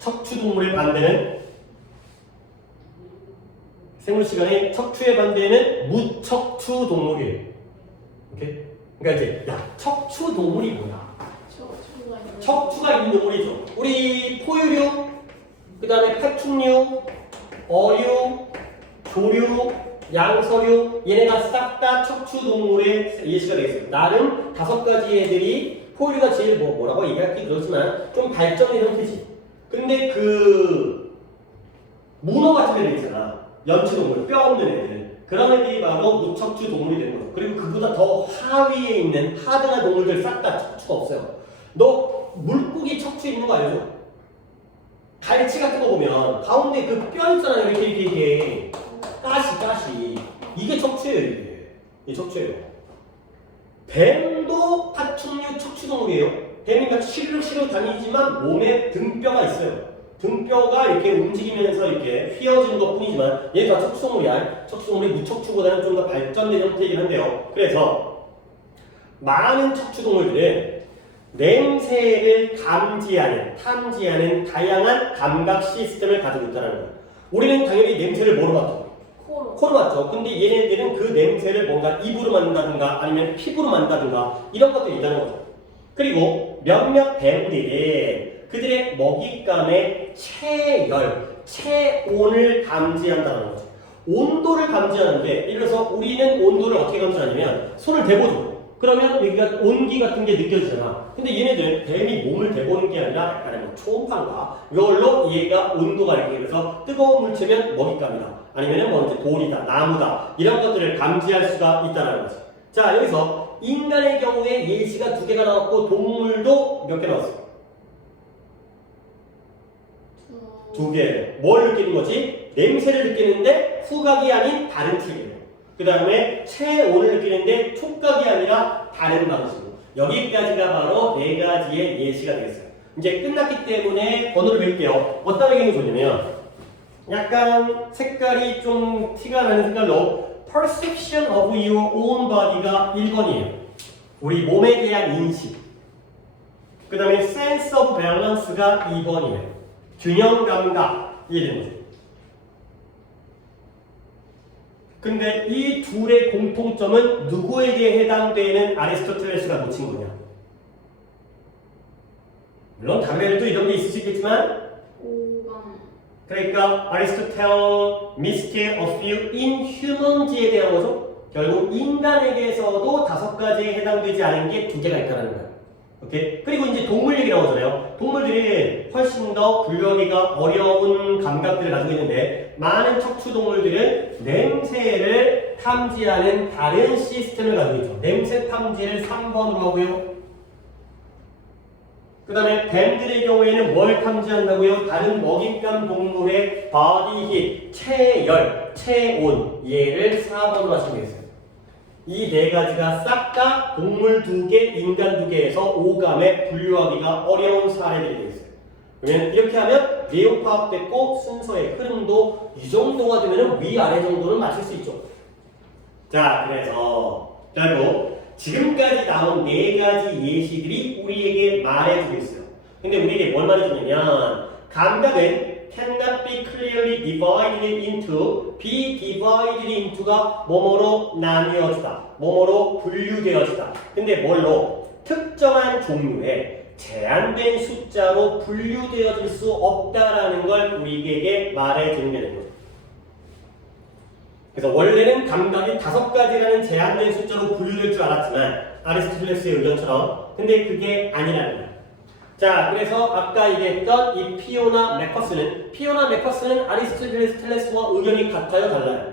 척추동물의 반대는 생물 시간에 척추의 반대는 무척추 동물이에요. 오케이? 그러니까 이제 야 척추 동물이 뭐야? 척추가 있는 동물이죠. 우리 포유류, 그 다음에 파충류, 어류, 조류, 양서류 얘네가 싹 다 척추 동물의 예시가 되겠어요. 나름 5가지 애들이 포유류가 제일 뭐라고 얘기하기 그렇지만 좀 발전된 형태지. 근데 그 문어 같은 애들 있잖아. 연체동물, 뼈 없는 애들. 그런 애들이 바로 무척추 동물이 되는 거죠. 그리고 그보다 더 하위에 있는 하드한 동물들 싹 다 척추가 없어요. 너 물고기 척추 있는 거 알죠? 갈치 같은 거 보면 가운데 그 뼈 있잖아요. 이렇게 가시 이게 척추예요. 이게 척추예요. 뱀도 파충류 척추동물이에요. 뱀이 막 시르륵 다니지만 몸에 등뼈가 있어요. 등뼈가 이렇게 움직이면서 이렇게 휘어진 것 뿐이지만 얘도 다 척추동물이야. 척추동물이 무척추보다는 좀 더 발전된 형태이긴 한데요. 그래서 많은 척추동물들은 냄새를 탐지하는 다양한 감각 시스템을 가지고 있다는 거예요. 우리는 당연히 냄새를 뭐로 맡죠? 코로 맡죠. 근데 얘네들은 그 냄새를 뭔가 입으로 맡는다든가 아니면 피부로 맡는다든가 이런 것들이 있다는 거죠. 그리고 몇몇 뱀들은 그들의 먹잇감의 체온을 감지한다는 거죠. 온도를 감지하는데 예를 들어서 우리는 온도를 어떻게 감지하냐면 손을 대보죠. 그러면 여기가 온기 같은 게 느껴지잖아. 근데 얘네들은 뱀이 몸을 대보는 게 아니라 약간의 뭐 초음파인가 이걸로 얘가 온도가 이렇게 그래서 뜨거운 물체면 먹잇감이다. 아니면 뭐 이제 돌이다, 나무다 이런 것들을 감지할 수가 있다는 거죠. 자 여기서 인간의 경우에 예시가 2개가 나왔고 동물도 몇 개 나왔어요? 2개. 뭘 느끼는 거지? 냄새를 느끼는데 후각이 아닌 다른 체계예요. 그 다음에 체온을 느끼는데 촉각이 아니라 다른 방식으로. 여기까지가 바로 4가지의 예시가 되겠어요. 이제 끝났기 때문에 번호를 배울게요. 어떤 배경이 좋냐면 약간 색깔이 좀 티가 나는 색깔로 Perception of your own body가 1번이에요. 우리 몸에 대한 인식. 그 다음에 Sense of Balance가 2번이에요. 균형 감각. 이해되는 거죠. 근데 이 둘의 공통점은 누구에게 해당되는 아리스토텔레스가 놓친 거냐? 물론 다른 애들도 이런 게 있을 수 있겠지만, 5감. 그러니까 Aristotle missed a few inhumans에 대한 거죠. 결국 인간에게서도 5가지에 해당되지 않은 게 2개가 있다는 거예요. 오케이? 그리고 이제 동물 얘기 나오잖아요. 동물들은 훨씬 더 분류하기가 어려운 감각들을 가지고 있는데 많은 척추 동물들은 냄새를 탐지하는 다른 시스템을 가지고 있죠. 냄새 탐지를 3번으로 하고요. 그 다음에 뱀들의 경우에는 뭘 탐지한다고요? 다른 먹잇감 동물의 body heat, 체열, 체온 얘를 4번으로 하시면 되겠어요. 이 4가지가 싹 다 동물 2개, 인간 2개에서 5감에 분류하기가 어려운 사례들이 되겠어요. 그러면 이렇게 하면 내용 파악됐고 순서의 흐름도 이 정도가 되면 위아래 정도는 맞출 수 있죠. 자, 그래서 결국 지금까지 나온 4가지 예시들이 우리에게 말해주고 있어요. 근데 우리에게 뭘 말해주냐면 감각은 cannot be clearly divided into, be divided into가 뭐뭐로 나뉘어지다, 뭐뭐로 분류되어지다. 근데 뭘로? 특정한 종류의 제한된 숫자로 분류되어질 수 없다라는 걸 우리에게 말해주는 게 되는 거죠. 그래서 원래는 감각이 5가지라는 제한된 숫자로 분류될 줄 알았지만 아리스토텔레스의 의견처럼 근데 그게 아니라는 거예요. 자, 그래서 아까 얘기했던 이 피오나 메커스는 아리스토텔레스와 의견이 같아요, 달라요?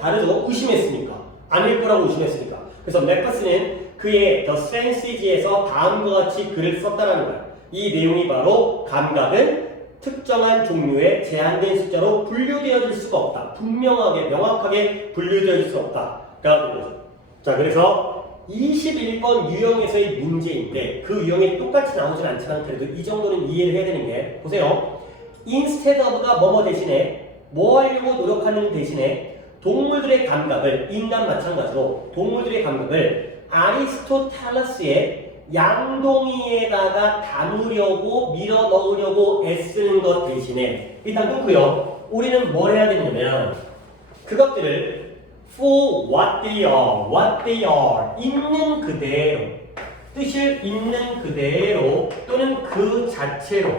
다르죠? 의심했으니까. 아닐 거라고 의심했으니까. 그래서 메커스는 그의 The Senses에서 다음과 같이 글을 썼다라는 거예요. 이 내용이 바로 감각은 특정한 종류의 제한된 숫자로 분류되어질 수가 없다. 분명하게, 명확하게 분류되어질 수 없다. 라는 거죠. 자, 그래서 21번 유형에서의 문제인데 그 유형이 똑같이 나오진 않지만 그래도 이 정도는 이해를 해야 되는 게 보세요. instead of가 뭐뭐 대신에 뭐 하려고 노력하는 대신에 동물들의 감각을 인간 마찬가지로 동물들의 감각을 아리스토텔레스의 양동이에다가 담으려고 밀어 넣으려고 애쓰는 것 대신에 일단 끊고요. 우리는 뭘 해야 되냐면 그것들을 for what they are 있는 그대로 뜻을 있는 그대로 또는 그 자체로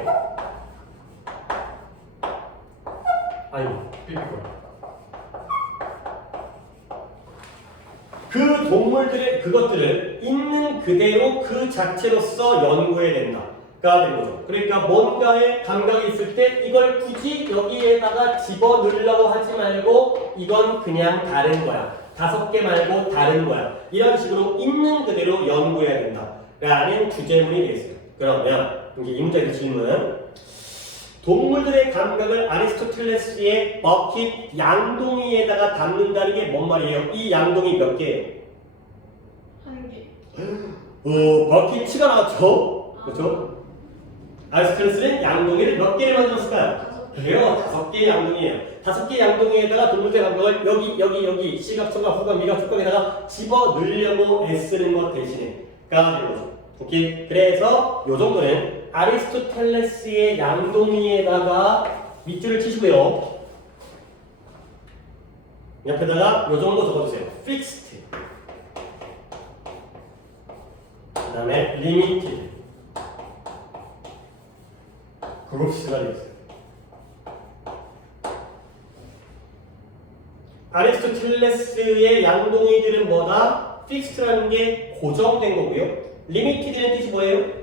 그 동물들의 그것들을 있는 그대로 그 자체로서 연구해야 된다가 되는 거죠. 그러니까 뭔가의 감각이 있을 때 이걸 굳이 여기에다가 집어 넣으려고 하지 말고 이건 그냥 다른 거야. 5개 말고 다른 거야. 이런 식으로 있는 그대로 연구해야 된다라는 주제문이 되겠어요. 그러면 이제 이 문제에서 질문. 동물들의 감각을 아리스토텔레스의 버킷 양동이에다가 담는다는 게 뭔 말이에요? 이 양동이 몇 개예요? 1개. 버킷치가 나왔죠? 그렇죠? 아리스토텔레스는 양동이를 몇 개를 만들었을까요? 그래요, 5개의 양동이에요. 5개의 양동이에다가 동물들의 감각을 여기 시각, 청각, 후각, 미각, 촉각에다가 집어 넣으려고 애쓰는 것 대신에 가는 거죠. 오케이? 그래서 요 정도는 아리스토텔레스의 양동이에다가 밑줄을 치시고요. 옆에다가 요 정도 적어주세요. fixed. 그 다음에 limited. groups가 되겠어요. 아리스토텔레스의 양동이들은 뭐다? fixed라는 게 고정된 거고요. limited는 뜻이 뭐예요?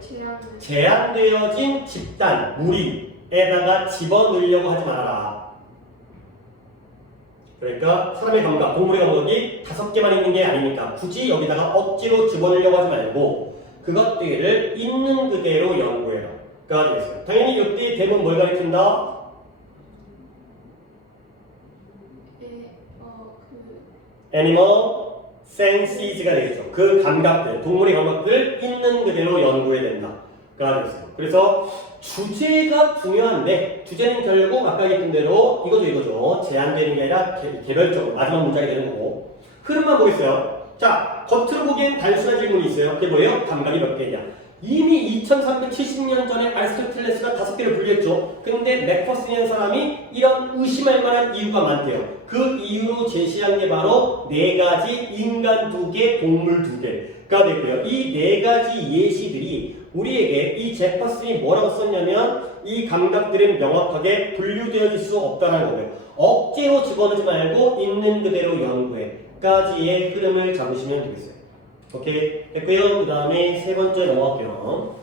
제한되어진 집단, 무리에다가 집어넣으려고 하지 말아라. 그러니까 사람의 감각, 동물의 감각이 5개만 있는 게 아니니까 굳이 여기다가 억지로 집어넣으려고 하지 말고 그것들을 있는 그대로 연구해라. 가 되겠어요. 당연히 이때 대부분 뭘 가리킨다? 애니멀 센시즈가 되겠죠. 그 감각들, 동물의 감각들을 있는 그대로 연구해야 된다가 되겠어요. 그래서 주제가 중요한데 주제는 결국 아까 얘기했던 대로 이거죠. 제한되는 게 아니라 개별적으로 마지막 문장이 되는 거고 흐름만 보겠어요. 자, 겉으로 보기엔 단순한 질문이 있어요. 그게 뭐예요? 감각이 몇 개냐? 이미 2370년 전에 아리스토텔레스가 5개를 분류했죠. 근데 맥퍼슨이라는 사람이 이런 의심할 만한 이유가 많대요. 그 이유로 제시한 게 바로 4가지 인간 2개, 동물 2개가 되고요. 이 4가지 예시들이 우리에게 이 제퍼슨이 뭐라고 썼냐면 이 감각들은 명확하게 분류되어질 수 없다는 거예요. 억지로 집어넣지 말고 있는 그대로 연구해 까지의 흐름을 잡으시면 되겠어요. 오케이 됐고요. 그 다음에 세 번째 넘어갈게요.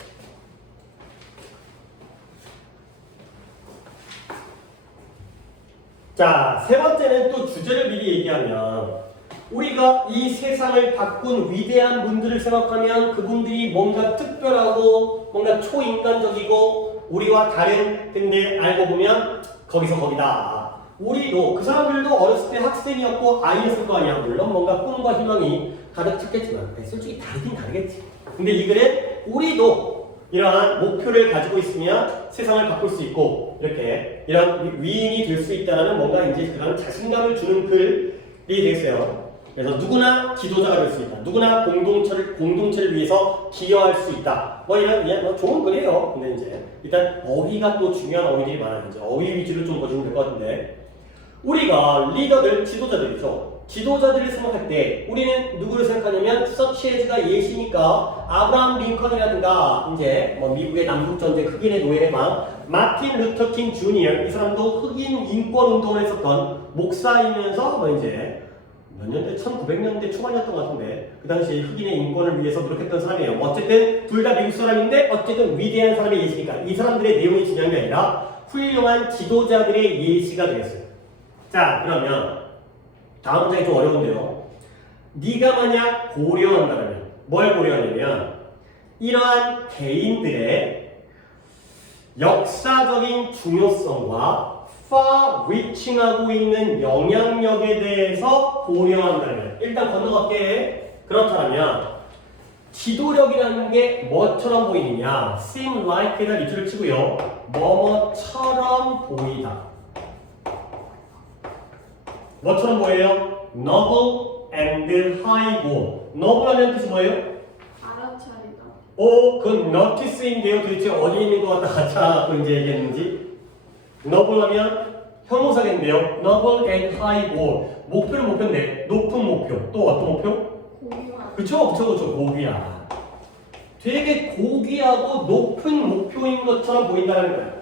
자, 세 번째는 또 주제를 미리 얘기하면 우리가 이 세상을 바꾼 위대한 분들을 생각하면 그분들이 뭔가 특별하고 뭔가 초인간적이고 우리와 다른, 근데 알고 보면 거기서 거기다. 우리도 그 사람들도 어렸을 때 학생이었고 아이였을 거 아니야. 물론 뭔가 꿈과 희망이 가득 찼겠지만 솔직히 다르긴 다르겠지. 근데 이 글은 우리도 이러한 목표를 가지고 있으면 세상을 바꿀 수 있고 이렇게 이런 위인이 될 수 있다는 뭔가 이제 그런 자신감을 주는 글이 되겠어요. 그래서 누구나 지도자가 될 수 있다. 누구나 공동체를 위해서 기여할 수 있다. 뭐 이런 그냥 뭐 좋은 글이에요. 근데 이제 일단 어휘가 또 중요한 어휘들이 많아요. 이제 어휘 위주로 좀 보시면 될 것 같은데 우리가 리더들, 지도자들이죠. 지도자들을 생각할 때 우리는 누구를 생각하냐면 서치에즈가 예시니까 아브라함 링컨이라든가 이제 뭐 미국의 남북전쟁 흑인의 노예의 막 마틴 루터 킹 주니어 이 사람도 흑인 인권 운동을 했었던 목사이면서 뭐 이제 몇 년대 1900년대 초반이었던 것 같은데 그 당시에 흑인의 인권을 위해서 노력했던 사람이에요. 어쨌든 둘 다 미국 사람인데 어쨌든 위대한 사람의 예시니까 이 사람들의 내용이 중요한 게 아니라 훌륭한 지도자들의 예시가 되겠어요. 자 그러면 다음 문장이 좀 어려운데요. 네가 만약 고려한다면 뭘 고려하냐면 이러한 개인들의 역사적인 중요성과 far-reaching하고 있는 영향력에 대해서 고려한다면 일단 건너갈게. 그렇다면 지도력이라는 게 뭐처럼 보이느냐 seem like에다 밑줄을 치고요. 뭐뭐처럼 보이다. 뭐처럼 보여요? noble and high goal. noble라는 뜻이 뭐예요? 알아차리다. 그 notice인데요. 도대체 어디 있는 것 같다 자, 그 이제 얘기했는지. noble 하면 형용사겠네요. noble and high goal. 목표는 목표인데 높은 목표. 또 어떤 목표? 고유한. 그쵸. 고귀한. 되게 고귀하고 높은 목표인 것처럼 보인다는 거예요.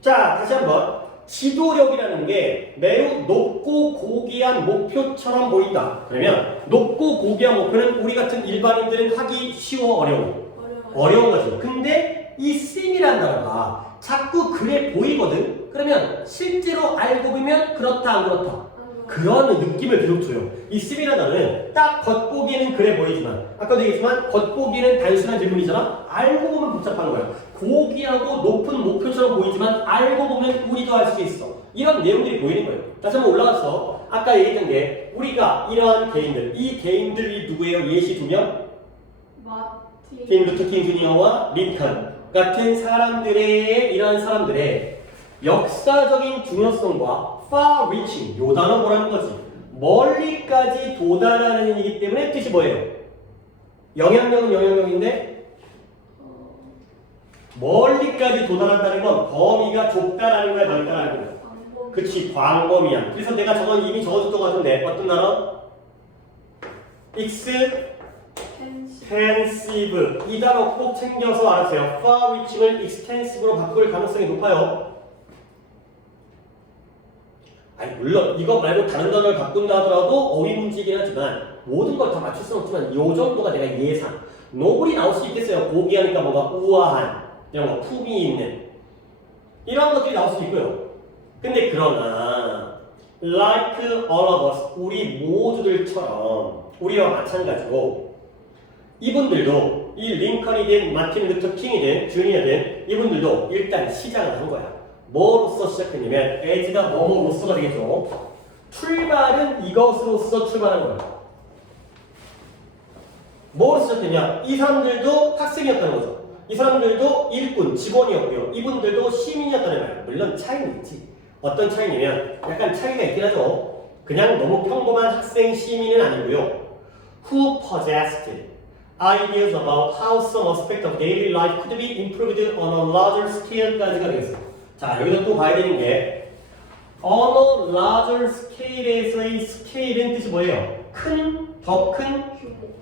자, 다시 한번. 지도력이라는 게 매우 높고 고귀한 목표처럼 보인다. 그러면 높고 고귀한 목표는 우리 같은 일반인들은 하기 쉬워, 어려워? 어려운 거지. 근데 이 seem이라는 단어가 자꾸 그래 보이거든? 그러면 실제로 알고 보면 그렇다, 안 그렇다? 그런 느낌을 계속 줘요. 이 seem이라는 단어는 딱 겉보기에는 그래 보이지만 아까도 얘기했지만 겉보기에는 단순한 질문이잖아? 알고 보면 복잡한 거야. 고귀하고 높은 목표처럼 보이지만 알고 보면 우리도 알 수 있어. 이런 내용들이 보이는 거예요. 다시 한번 올라가서 아까 얘기했던 게 우리가 이러한 개인들, 이 개인들이 누구예요? 예시 2명? 마틴 루터 킹 주니어와 링컨 같은 사람들의 이러한 사람들의 역사적인 중요성과 far-reaching 요 단어 뭐라는 거지? 멀리까지 도달하는 얘기이기 때문에 뜻이 뭐예요? 영향력은 영향력인데 멀리까지 도달한다는 건 범위가 좁다라는 거야, 넓다라는 거야. 그치, 광범위야. 그래서 내가 저건 이미 적어줬던 것 같은데 어떤 단어? extensive 이 단어 꼭 챙겨서 알아주세요. far-reaching을 extensive로 바꿀 가능성이 높아요. 아니 물론 이거 말고 다른 단어를 바꾼다 하더라도 어휘 문제이긴 하지만 모든 걸 다 맞출 수는 없지만 요 정도가 내가 예상. 노블이 나올 수 있겠어요. 고귀하니까 뭔가 우아한 이런 거 품이 있는 이런 것들이 나올 수 있고요. 근데 그러나 like all of us 우리 모두들처럼 우리와 마찬가지로 이분들도 이 링컨이든 마틴 루터 킹이든 주니어든 이분들도 일단 시작을 한 거야. 뭐로서 시작했냐면 as가 뭐뭐로서가 되겠죠. 출발은 이것으로서 출발한 거야. 뭐로 시작했냐? 이 사람들도 학생이었다는 거죠. 이 사람들도 일꾼, 직원이었고요. 이분들도 시민이었다는 거예요. 물론 차이는 있지. 어떤 차이냐면 약간 차이가 있긴 하죠. 그냥 너무 평범한 학생, 시민은 아니고요. who possessed ideas about how some aspect of daily life could be improved on a larger scale까지가 되겠어요. 자, 여기서 또 봐야 되는 게 on a larger scale에서의 scale은 뜻이 뭐예요? 큰, 더 큰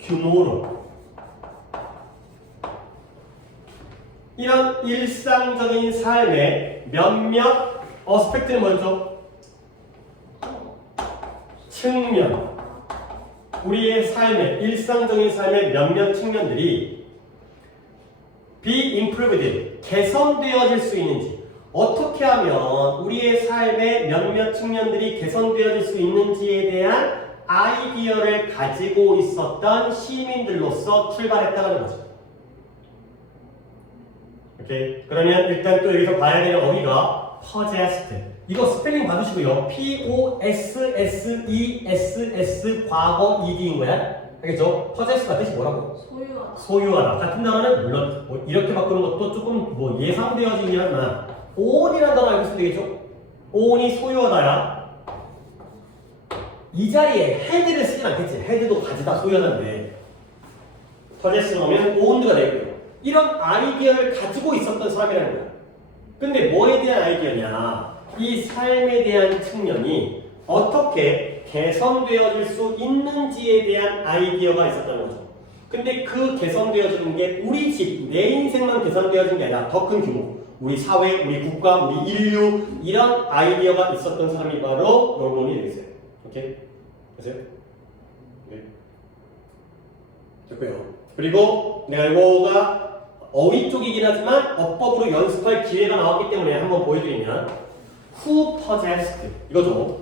규모로. 이런 일상적인 삶의 몇몇 어스펙트는 먼저 측면, 우리의 삶의 일상적인 삶의 몇몇 측면들이 be improved, 개선되어질 수 있는지, 어떻게 하면 우리의 삶의 몇몇 측면들이 개선되어질 수 있는지에 대한 아이디어를 가지고 있었던 시민들로서 출발했다는 거죠. 오케이. 그러면 일단 또 여기서 봐야 되는 어휘가 possessed. 이거 스펠링 봐주시고요. P-O-S-S-E-S-S 과거 ed인 거야. 알겠죠? possess가 뜻이 뭐라고? 소유하다. 소유하다. 같은 단어는 물론 뭐 이렇게 바꾸는 것도 조금 뭐 예상되어지긴 하지만 own이라는 단어 알고 있으면 되겠죠? own이 소유하다야. 이 자리에 head를 쓰진 않겠지. head도 가지다 소유하다인데 possess 넣으면 owned가 되고요. 이런 아이디어를 가지고 있었던 사람이라는 거야. 근데 뭐에 대한 아이디어냐? 이 삶에 대한 측면이 어떻게 개선되어질 수 있는지에 대한 아이디어가 있었다는 거죠. 근데 그 개선되어지는 게 우리 집, 내 인생만 개선되어진 게 아니라 더 큰 규모, 우리 사회, 우리 국가, 우리 인류 이런 아이디어가 있었던 사람이 바로 여러분이 되겠어요. 오케이? 보세요. 네. 됐고요. 그리고 내가 이거가 어휘 쪽이긴 하지만 어법으로 연습할 기회가 나왔기 때문에 한번 보여드리면 who possessed 이거죠.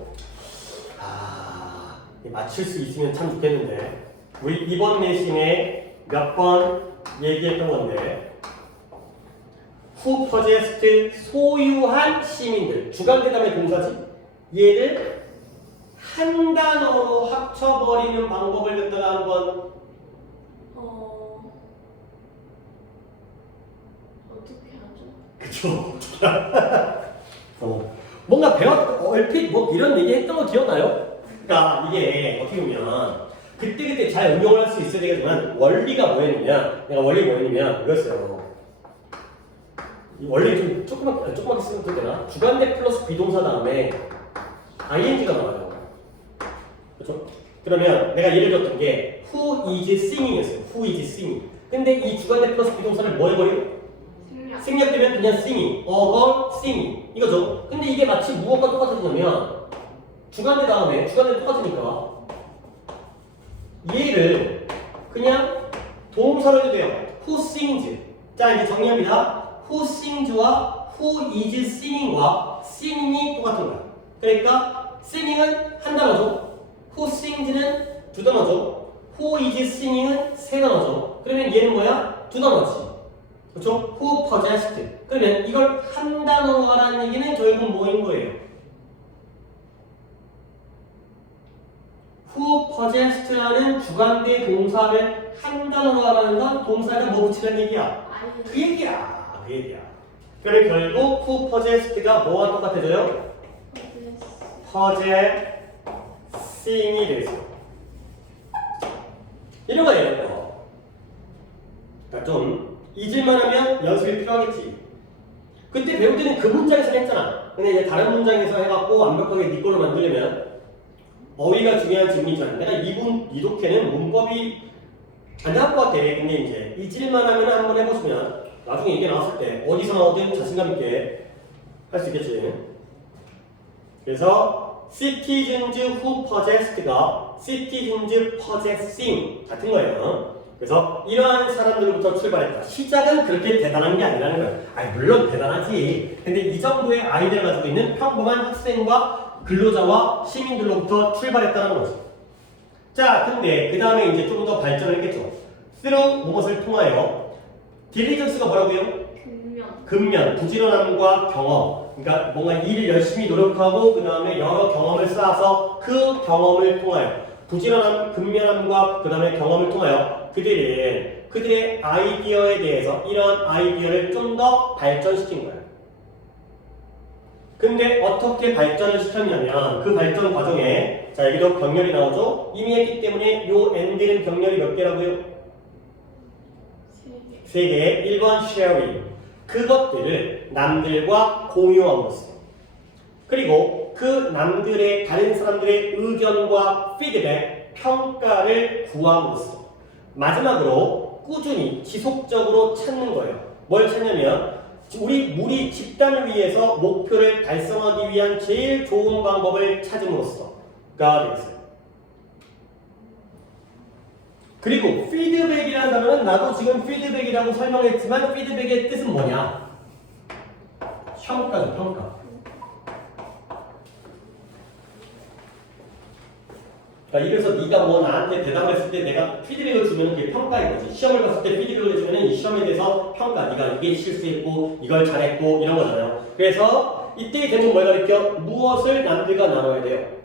맞출 수 있으면 참 좋겠는데 우리 이번 내신에 몇 번 얘기했던 건데 who possessed 소유한 시민들 주관대담의 동사지 얘를 한 단어로 합쳐버리는 방법을 갖다가 한번 어떻게 하죠? 그쵸. 뭔가 얼핏 뭐 이런 얘기 했던 거 기억나요? 그러니까 이게 어떻게 보면 그때그때 잘 응용을 할 수 있어야 되겠지만 원리가 뭐였느냐 내가 원리 뭐였냐면 이거였어요. 이 원리 좀 조그맣게 쓰면 또 되나? 주관대 플러스 비동사 다음에 ing가 나와요. 그렇죠? 그러면 내가 예를 들었던 게 who is singing이었어요. who is singing. 근데 이 주관대 플러스 비동사를 뭐 해버리고? 생략되면 그냥 singing, 어건 singing 이거죠. 근데 이게 마치 무엇과 똑같아지냐면 주관대 다음에 주관대 똑같으니까 얘를 그냥 동사로 해도 돼요. who sings. 자 이제 정리합니다. who sings와 who is singing과 singing이 똑같은 거야. 그러니까 singing은 한 단어죠. who sings는 두 단어죠. who is singing은 세 단어죠. 그러면 얘는 뭐야? 두 단어지. 그렇죠? who possessed. 그러면 이걸 한 단어로 하라는 얘기는 결국 뭐인 거예요? who possessed라는 주관대 동사를 한 단어로 하라는 건 동사가 뭐 붙이라는 얘기야? 그 얘기야. 그 얘기야. 그러면 결국 who possessed가 뭐와 똑같아져요? possessing이 되겠어요. 이런 거예요. 이런 거. 그러니까 좀 잊을만 하면 연습이 필요하겠지. 그때 배울 때는 그 문장에서 했잖아. 근데 이제 다른 문장에서 해갖고 완벽하게 네 걸로 만들려면 어휘가 중요한 질문이지만 내가 이 독해는 문법이 안 나올 것 같아. 근데 이제 잊을만 하면 한번 해보시면 나중에 이게 나왔을 때 어디서 나오든 자신감 있게 할 수 있겠지. 그래서 citizens who possessed가 citizens possessing 같은 거예요. 그래서 이러한 사람들부터 출발했다. 시작은 그렇게 대단한 게 아니라는 거예요. 아니 물론 대단하지. 근데 이 정도의 아이디어를 가지고 있는 평범한 학생과 근로자와 시민들로부터 출발했다는 거죠. 자, 근데 그 다음에 이제 좀 더 발전을 했겠죠. through 무엇을 통하여 diligence가 뭐라고요? 근면, 부지런함과 경험. 그러니까 뭔가 일을 열심히 노력하고 그 다음에 여러 경험을 쌓아서 그 경험을 통하여 부지런함, 근면함과 그 다음에 경험을 통하여 그들의 아이디어에 대해서 이런 아이디어를 좀 더 발전시킨 거예요. 근데 어떻게 발전을 시켰냐면 그 발전 과정에 자 여기도 병렬이 나오죠? 이미 했기 때문에 요 n들은 병렬이 몇 개라고요? 3개. 3개. 1번 sharing. 그것들을 남들과 공유함으로써 그리고 그 남들의 다른 사람들의 의견과 피드백, 평가를 구함으로써 마지막으로 꾸준히 지속적으로 찾는 거예요. 뭘 찾냐면 우리 집단을 위해서 목표를 달성하기 위한 제일 좋은 방법을 찾음으로써가 되겠어요. 그리고 피드백이라는 단어는 나도 지금 피드백이라고 설명했지만 피드백의 뜻은 뭐냐? 평가죠, 평가. 그러니까 이래서 네가 뭐 나한테 대답을 했을 때 내가 피드백을 주면 그게 평가인 거지. 시험을 봤을 때 피드백을 해주면 이 시험에 대해서 평가. 네가 이게 실수했고 이걸 잘했고 이런 거잖아요. 그래서 이때 대부분 뭘 가르쳐? 무엇을 남들과 나눠야 돼요?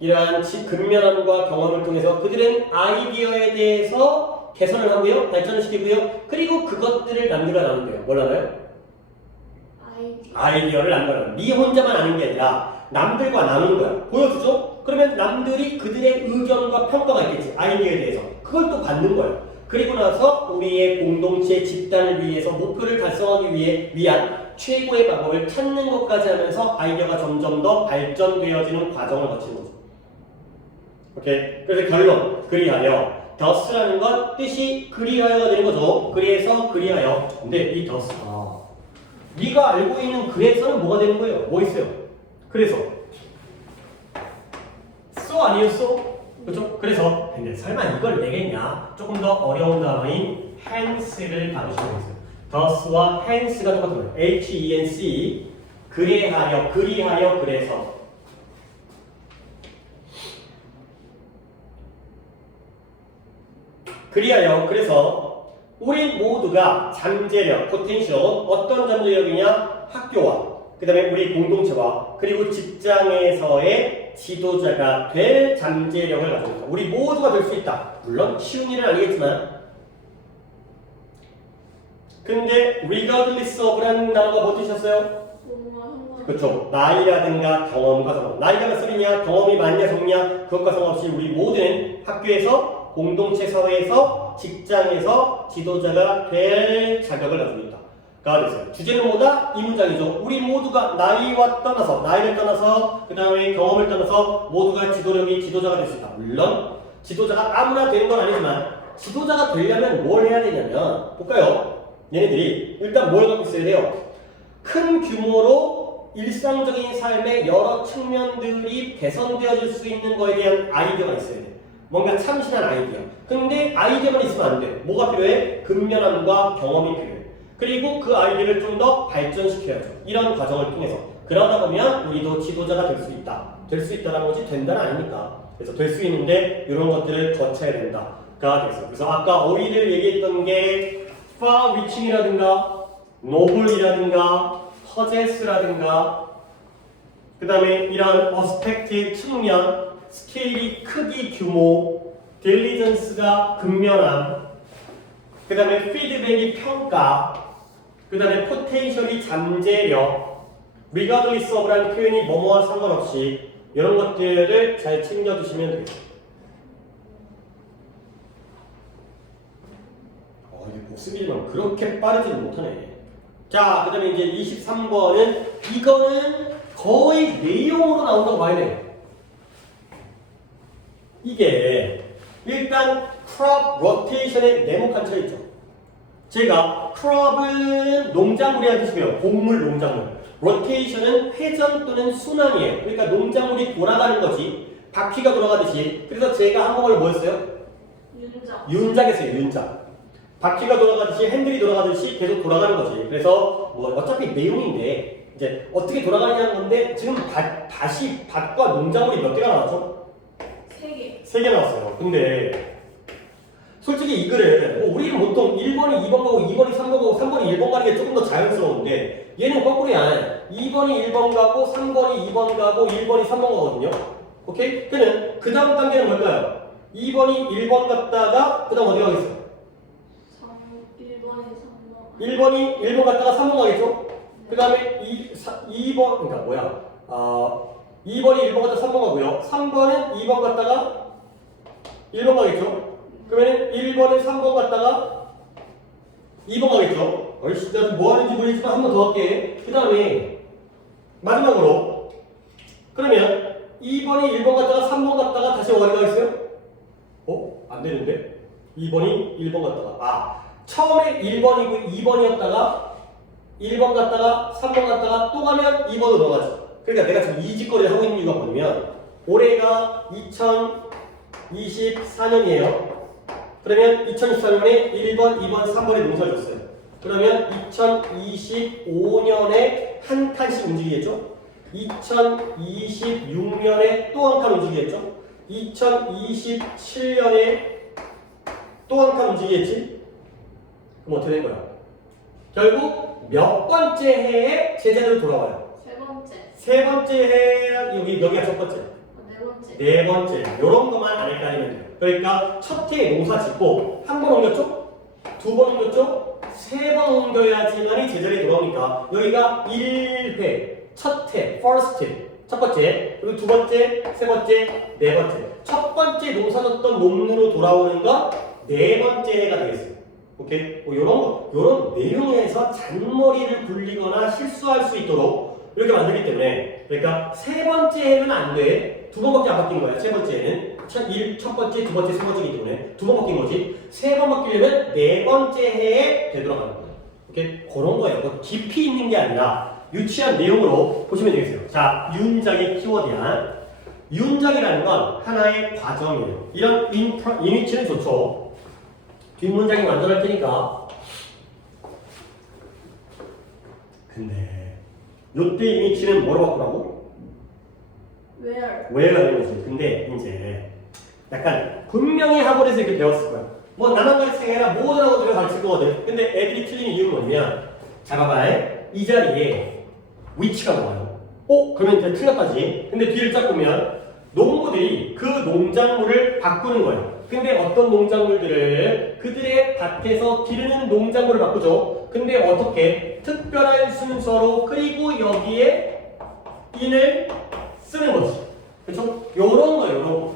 이러한 근면함과 경험을 통해서 그들은 아이디어에 대해서 개선을 하고요. 발전을 시키고요. 그리고 그것들을 남들과 나눈대요. 뭘 나눠요? 아이디어를 남들과 네 혼자만 아는 게 아니라 남들과 나누는 거야. 보여주죠? 그러면 남들이 그들의 의견과 평가가 있겠지. 아이디어에 대해서. 그걸 또 받는 거예요. 그리고 나서 우리의 공동체 집단을 위해서 목표를 달성하기 위한 최고의 방법을 찾는 것까지 하면서 아이디어가 점점 더 발전되어지는 과정을 거치는 거죠. 오케이? 그래서 결론. 그리하여. thus라는 건 뜻이 그리하여가 되는 거죠. 그래서 그리하여. 근데 이 thus가 네가 알고 있는 그래서는 뭐가 되는 거예요? 뭐 있어요? 그래서 so 아니에요? so? 그렇죠? 그래서 근데 설마 이걸 내겠냐? 조금 더 어려운 단어인 hence를 받으시면 되겠어요. thus와 hence가 똑같은 거예요. h-e-n-c 그리하여 그래서 그래서 우리 모두가 잠재력, 포텐셜 어떤 잠재력이냐? 학교와 그 다음에 우리 공동체와 그리고 직장에서의 지도자가 될 잠재력을 가지고 있다. 우리 모두가 될 수 있다. 물론 쉬운 일은 아니겠지만 근데 regardless of라는 단어가 뭐 뜻이었어요? 그렇죠. 나이라든가 경험과 상관없이 나이가 몇 살이냐 경험이 많냐 적냐 그것과 상관없이 우리 모두는 학교에서 공동체 사회에서 직장에서 지도자가 될 자격을 가지고 있다. 가 됐어요. 주제는 뭐다? 이 문장이죠. 우리 모두가 나이를 떠나서 그 다음에 경험을 떠나서 모두가 지도자가 될 수 있다. 물론 지도자가 아무나 되는 건 아니지만 지도자가 되려면 뭘 해야 되냐면 볼까요? 얘네들이 일단 뭘 갖고 있어야 돼요? 큰 규모로 일상적인 삶의 여러 측면들이 개선되어질 수 있는 거에 대한 아이디어가 있어야 돼. 뭔가 참신한 아이디어. 근데 아이디어만 있으면 안 돼. 뭐가 필요해? 근면함과 경험이 필요해. 그리고 그 아이디어를 좀 더 발전시켜야죠. 이런 과정을 통해서. 그러다 보면 우리도 지도자가 될 수 있다. 될 수 있다라는 거지 된다는 아닙니까? 그래서 될 수 있는데 이런 것들을 거쳐야 된다가 됐어요. 그래서 아까 어휘를 얘기했던 게 far reaching이라든가 noble이라든가 possess라든가 그 다음에 이런 어스펙트의 측면 스케일이 크기, 규모, 딜리전스가 근면함, 그 다음에 피드백이 평가, 그 다음에 포텐셜이 잠재력, regardless of라는 표현이 뭐뭐와 상관없이 이런 것들을 잘 챙겨주시면 돼요. 이게 복습이지만 그렇게 빠르지는 못하네. 자, 그 다음에 이제 23번은 이거는 거의 내용으로 나온다고 봐야 돼요. 이게 일단 crop rotation의 네모칸 쳐 있죠. 제가 crop은 농작물이라는 뜻이고요. 곡물, 농작물. rotation은 회전 또는 순환이에요. 그러니까 농작물이 돌아가는 거지. 바퀴가 돌아가듯이. 그래서 제가 한국어를 뭐였어요? 윤작했어요. 윤작. 바퀴가 돌아가듯이 핸들이 돌아가듯이 계속 돌아가는 거지. 그래서 뭐 어차피 내용인데 이제 어떻게 돌아가느냐는 건데 지금 밭과 농작물이 몇 개가 나왔죠? 3개. 3개 나왔어요. 근데 솔직히 이 글은 뭐 우리는 보통 1번이 2번 가고 2번이 3번 가고 3번이 1번 가는 게 조금 더 자연스러운데 얘는 거꾸로야. 2번이 1번 가고 3번이 2번 가고 1번이 3번 가거든요. 오케이? 그는 그 다음 단계는 뭘까요? 2번이 1번 갔다가 그 다음 어디 가겠어요? 1번이 1번 갔다가 3번 가겠죠? 그 다음에 2번, 그러니까 뭐야? 2번이 1번 갔다가 3번 가고요. 3번은 2번 갔다가 1번 가겠죠? 그러면 1번은 3번 갔다가 2번 가겠죠? 얼씨, 나 뭐 하는지 모르겠지만 한 번 더 할게. 그 다음에 마지막으로 그러면 2번이 1번 갔다가 3번 갔다가 다시 어디 가겠어요? 안 되는데? 2번이 1번 갔다가 처음에 1번이고 2번이었다가 1번 갔다가 3번 갔다가 또 가면 2번으로 넘어가죠. 그러니까 내가 지금 이 짓거리를 하고 있는 이유가 뭐냐면 올해가 2024년이에요. 그러면 2024년에 1번, 2번, 3번에 농사를 줬어요. 그러면 2025년에 한 칸씩 움직이겠죠? 2026년에 또 한 칸 움직이겠죠? 2027년에 또 한 칸 움직이겠지? 그럼 어떻게 된 거야? 결국 몇 번째 해에 제자리로 돌아와요? 세 번째. 세 번째 해, 여기가 첫 번째. 네 번째. 네 번째. 요런 것만 안 헷갈리면 돼요. 그러니까 첫 해에 농사 짓고 한 번 옮겼죠? 두 번 옮겼죠? 세 번 옮겨야지만이 제자리에 돌아오니까 여기가 1회, 첫 해, first 해. 첫 번째, 그리고 두 번째, 세 번째, 네 번째. 첫 번째 농사 졌던 논문으로 돌아오는 건 네 번째 해가 되겠어요. 오케이? 요런 내용에서 잔머리를 굴리거나 실수할 수 있도록 이렇게 만들기 때문에 그러니까 세 번째 해는 안 돼. 두 번밖에 안 바뀐 거야. 세 번째 해는 첫 번째, 두 번째, 세 번째이기 때문에 두 번 바뀐 거지. 세 번 바뀌려면 네 번째 해에 되돌아가는 거야. 오케이? 그런 거예요. 뭐 깊이 있는 게 아니라 유치한 내용으로 보시면 되겠어요. 자, 윤작의 키워드야. 윤작이라는 건 하나의 과정이에요. 이런 이미지는 좋죠. 뒷문장이 완전할 테니까. 근데 요때 이미지는 뭐로 바꾸라고? where가 되는 거지. 근데 이제 약간 분명히 학원에서 이렇게 배웠을 거야. 뭐 나만 가르치는 게 아니라 모든 학원들이 가르칠 거거든. 근데 애들이 틀린 이유는 뭐냐면 자 봐봐. 이 자리에 위치가 나와요. 그러면 이제 틀렸다지. 근데 뒤를 쫙 보면 농부들이 그 농작물을 바꾸는 거예요. 근데 어떤 농작물들을 그들의 밭에서 기르는 농작물을 바꾸죠. 근데 어떻게? 특별한 순서로 그리고 여기에 인을 쓰는 거지. 그렇죠? 요런 거예요. 요런 거.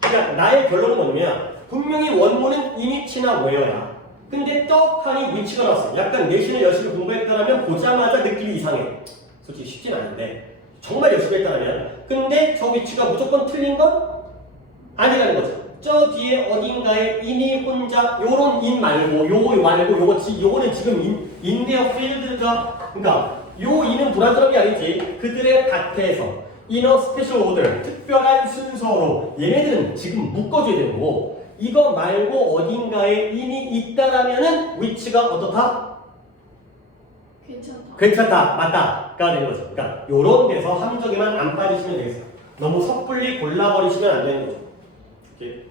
그러니까 나의 결론은 뭐냐면 분명히 원문은 이미치나 where야. 근데 떡하니 위치가 나왔어. 약간 내신을 열심히 공부했다면 보자마자 느낌이 이상해. 솔직히 쉽진 않은데 정말 열심히 했다면 근데 저 위치가 무조건 틀린 건 아니라는 거죠. 저 뒤에 어딘가에 인이 혼자 요런 인 말고 요거 말고 요거는 지금 인데어 필드가 그러니까 요 인은 불완전한 게 아니지. 그들의 밭에서 인어 스페셜 오더 특별한 순서로 얘네들은 지금 묶어줘야 되는 거고 이거 말고 어딘가에 인이 있다라면은 위치가 어떻다? 괜찮다, 맞다가 되는 거죠. 그러니까 요런 데서 함정에만 안 빠지시면 되겠어요. 너무 섣불리 골라버리시면 안 되는 거죠. 이렇게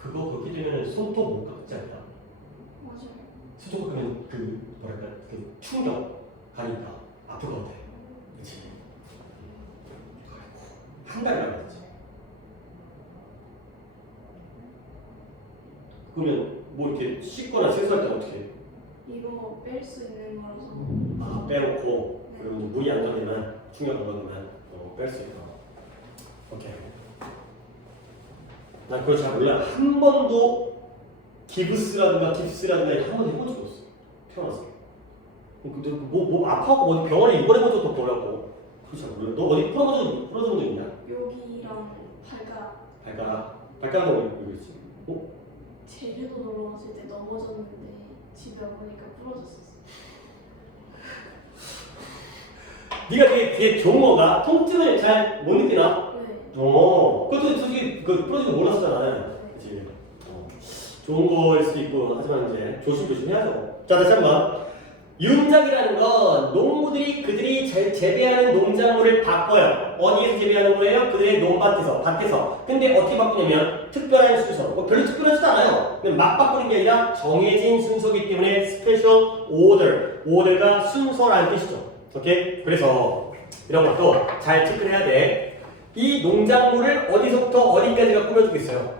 그거 그렇게 되면 손톱 못 깎지 않나? 맞아요. 손톱 깎으면 뭐랄까 그 충격 가니까 아플 것 같아. 그렇지? 한 달이 남았지. 그러면 뭐 이렇게 씻거나 세수할 때 어떻게 해? 이거 뺄 수 있는 거라서. 빼놓고 그리고 물이 안 가면 충격 안 가면 뺄 수 있다. 오케이. 난 그걸 잘 몰라. 한 번도 기부스라든가 깁스라든가 이렇게 한 번도 해본 적이 없어. 태어나서. 근데 뭐 아파갖고 어디 병원에 입원해본 적도 없고 그래갖고 그걸 잘 몰라. 너 어디 부러져본 적 있냐? 여기랑 발가락은 여기 있지. 제주도 놀러 갔을 때 넘어졌는데 집에 와보니까 부러졌었어. 네가 되게 좋은 거가 통증을 잘 못 느끼나? 네. 그것도 솔직히 부러지고 몰랐었잖아. 네. 그치? 좋은 거일 수도 있고 하지만 이제 조심조심 해야죠. 자, 다시 한번. 윤작이라는 건 농부들이 그들이 재배하는 농작물을 바꿔요. 어디에서 재배하는 거예요? 그들의 밭에서. 근데 어떻게 바꾸냐면 특별한 순서. 별로 특별하지도 않아요. 그냥 막 바꾸는 게 아니라 정해진 순서이기 때문에 스페셜 오더가 순서라는 뜻이죠. 오케이? 그래서 이런 것도 잘 체크를 해야 돼. 이 농작물을 어디서부터 어디까지가 꾸며주겠어요?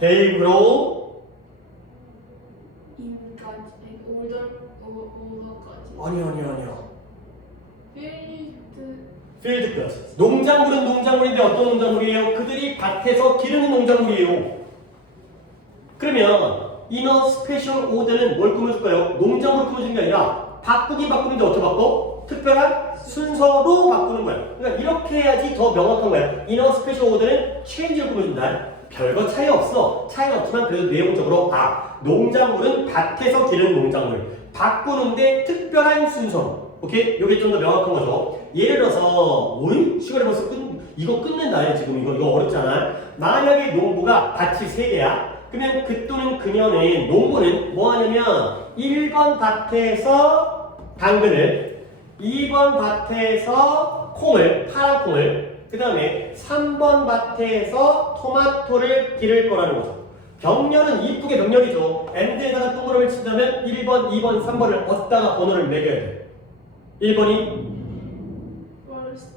They grow. 인까지 오더까지. 아니야. 필드. 필드 플러스. 농작물은 농작물인데 어떤 농작물이에요? 그들이 밭에서 기르는 농작물이에요. 그러면 inner special order는 뭘 꾸며줄까요? 농작물을 꾸며주는 게 아니라 바꾸는데 어떻게 바꿔? 특별한 순서로 바꾸는 거야. 그러니까 이렇게 해야지 더 명확한 거야. inner special order는 change를 꾸며준다. 별거 차이 없어. 차이가 없지만 그래도 내용적으로 농작물은 밭에서 기르는 농작물. 바꾸는데 특별한 순서. 오케이? 이게 좀 더 명확한 거죠. 예를 들어서 시간이 벌써 이거 끝낸다. 지금 이거 어렵잖아. 만약에 농부가 밭이 3개야. 그러면 그 또는 그녀는 농부는 뭐 하냐면 1번 밭에서 당근을, 2번 밭에서 파란 콩을, 그 다음에 3번 밭에서 토마토를 기를 거라는 거죠. 병렬은 이쁘게 병렬이죠. end에다가 동그라미를 친다면 1번, 2번, 3번을 어디다가 번호를 매겨야 돼. 1번이 first.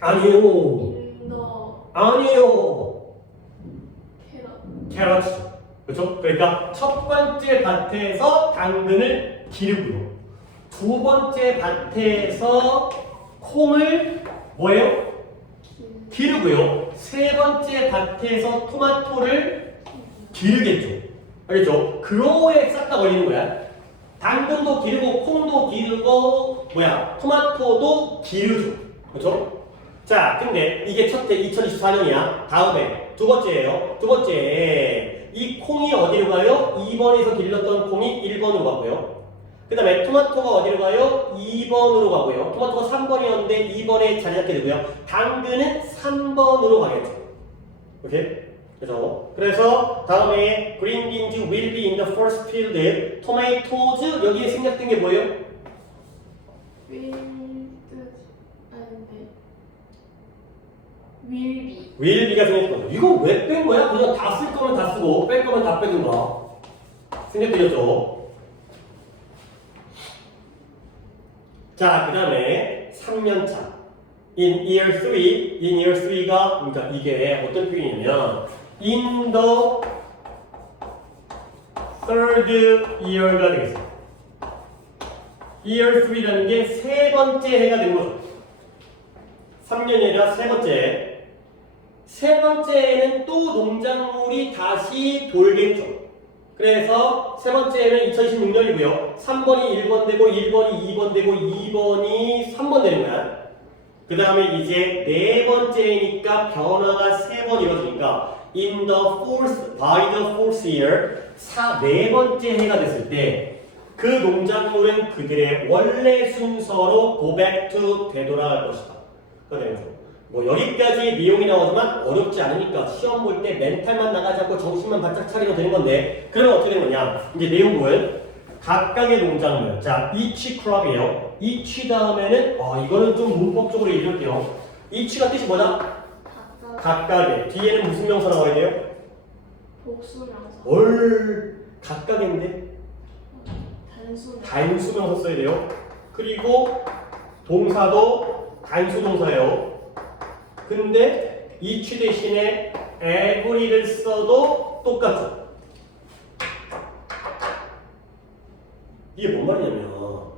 아니에요. in the 아니에요. carrot. 캐럿이죠. 그렇죠? 그러니까 첫 번째 밭에서 당근을 기르고요. 두 번째 밭에서 콩을 뭐예요? 기르고요. 세 번째 밭에서 토마토를 기르겠죠. 알겠죠? 그로에 싹 다 걸리는 거야. 당근도 기르고 콩도 기르고 토마토도 기르죠. 그렇죠? 자, 근데 이게 첫째 2024년이야. 다음에 두 번째예요. 두 번째, 이 콩이 어디로 가요? 2번에서 길렀던 콩이 1번으로 가고요. 그 다음에 토마토가 어디로 가요? 2번으로 가고요. 토마토가 3번이었는데 2번에 자리 잡게 되고요. 당근은 3번으로 가겠죠. 오케이? 그래서 다음에 green beans will be in the first field. tomatoes 여기에 생략된 게 뭐예요? field 아닌데 will be가 생략된 거죠. 이거 왜 뺀 거야? 그냥 다 쓸 거면 다 쓰고 뺄 거면 다 빼든가. 생략되었죠. 자, 그 다음에 3년차. in year 3가, 그러니까 이게 어떤 표현이냐면, in the third year가 되겠습니다. year 3라는 게 세 번째 해가 되는 거죠. 3년이 아니라 세 번째. 세 번째에는 또 농작물이 다시 돌겠죠. 그래서 세 번째는 2026년이고요. 3번이 1번 되고 1번이 2번 되고 2번이 3번 되는 거야. 그 다음에 이제 네 번째니까 변화가 세 번 이루어지니까 in the by the fourth year 네 번째 해가 됐을 때 그 농작물은 그들의 원래 순서로 go back to 되돌아갈 것이다. 그거네요. 뭐 여기까지 내용이 나오지만 어렵지 않으니까 시험 볼 때 멘탈만 나가지 않고 정신만 바짝 차리면 되는 건데 그러면 어떻게 되는 거냐 이제 내용은 각각의 농작물 자 each crop이에요 each 다음에는 이거는 좀 문법적으로 읽을게요 each가 뜻이 뭐냐 각각의 뒤에는 무슨 명사 나와야 돼요? 복수명사 각각인데 단수 명사 써야 돼요 그리고 동사도 단수 동사예요 근데 each 대신에 every를 써도 똑같죠. 이게 뭔 말이냐면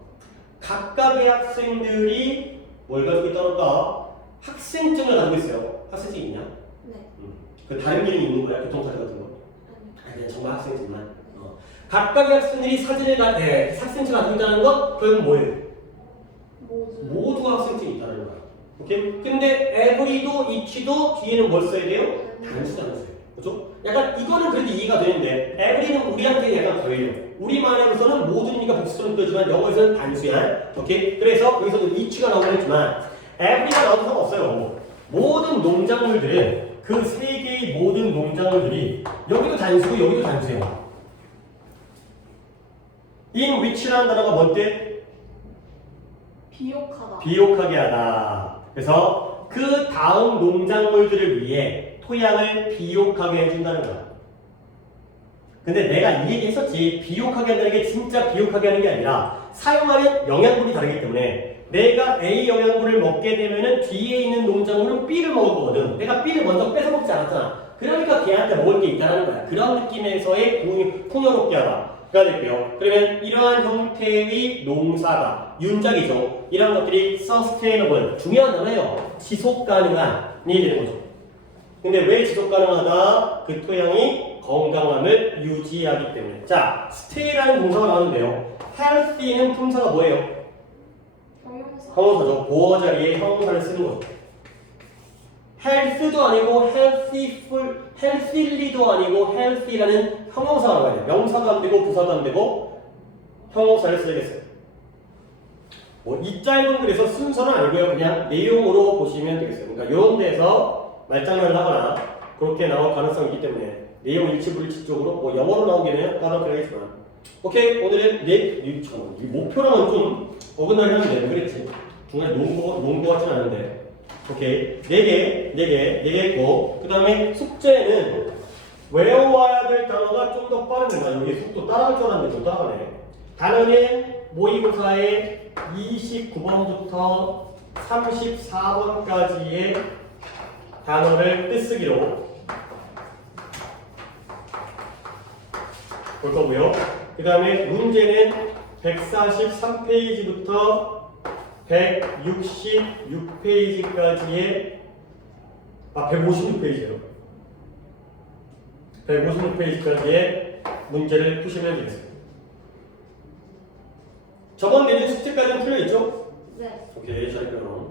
각각의 학생들이 뭘 가지고 있다는가 학생증을 가지고 있어요. 학생증 있냐? 네. 그 다른 기능이 있는 거야? 교통카드 같은 거? 아니 그냥 정말 학생증만. 각각의 학생들이 학생증을 가지고 있다는 건 결국 뭐예요? 모두가 학생증이 있다는 거야. 오케이? 근데 every도 each도 뒤에는 뭘 써야 돼요? 단수잖아 써야 돼요. 그죠? 약간 이거는 그래도 이해가 되는데 every는 우리한테 약간 거예요. 우리말에서는 모두니까 복수처럼 뜨지만 영어에서는 단수야. 오케이? 그래서 여기서도 each가 나오긴 했지만 every가 나와도 상관없어요. 모든 농작물들은 그 세 개의 모든 농작물들이 여기도 단수고 여기도 단수예요. in which라는 단어가 뭔데? 비옥하게 하다. 그래서 그 다음 농작물들을 위해 토양을 비옥하게 해준다는 거야. 근데 내가 이 얘기 했었지. 비옥하게 한다는 게 진짜 비옥하게 하는 게 아니라 사용하는 영양분이 다르기 때문에 내가 A 영양분을 먹게 되면은 뒤에 있는 농작물은 B를 먹을 거거든. 내가 B를 먼저 뺏어 먹지 않았잖아. 그러니까 걔한테 먹을 게 있다는 거야. 그런 느낌에서의 풍요롭게 하다. 가 되고요. 그러면 이러한 형태의 농사가 윤작이죠. 이런 것들이 sustainable 중요한 단어예요. 지속 가능한이 되는 거죠. 근데 왜 지속 가능하다? 그 토양이 건강함을 유지하기 때문에. 자, stay라는 동사가 나오는데요. healthy는 품사가 뭐예요? 형용사. 형용사죠. 보어 자리에 형용사를 쓰는 거죠. health도 아니고 healthyly도 아니고 healthy라는 형용사가 나와요. 명사도 안 되고 부사도 안 되고 형용사를 쓰겠어요. 뭐 이 짧은 글에서 순서는 아니고요. 그냥 내용으로 보시면 되겠어요. 그러니까 이런 데서 말장난을 하거나 그렇게 나올 가능성이 있기 때문에 내용 일치불일치적으로 뭐 영어로 나오기는 까다롭겠지만 오케이 오늘은 이 목표랑은 좀 어긋나긴 한데 그랬지. 중간에 농구 같진 않은데 오케이 4개 했고 그 다음에 숙제는 외워와야 될 단어가 좀 더 빠릅니다. 여기 속도 따라갈 줄 알았는데 못 따라가네. 단어는 모의고사의 29번부터 34번까지의 단어를 뜻쓰기로 볼 거고요. 그 다음에 문제는 143페이지부터 166페이지까지의 156페이지요. 156페이지까지의 문제를 푸시면 되겠습니다. 저번 내준 숙제까지는 풀려있죠? 네. 오케이, 잘 그럼.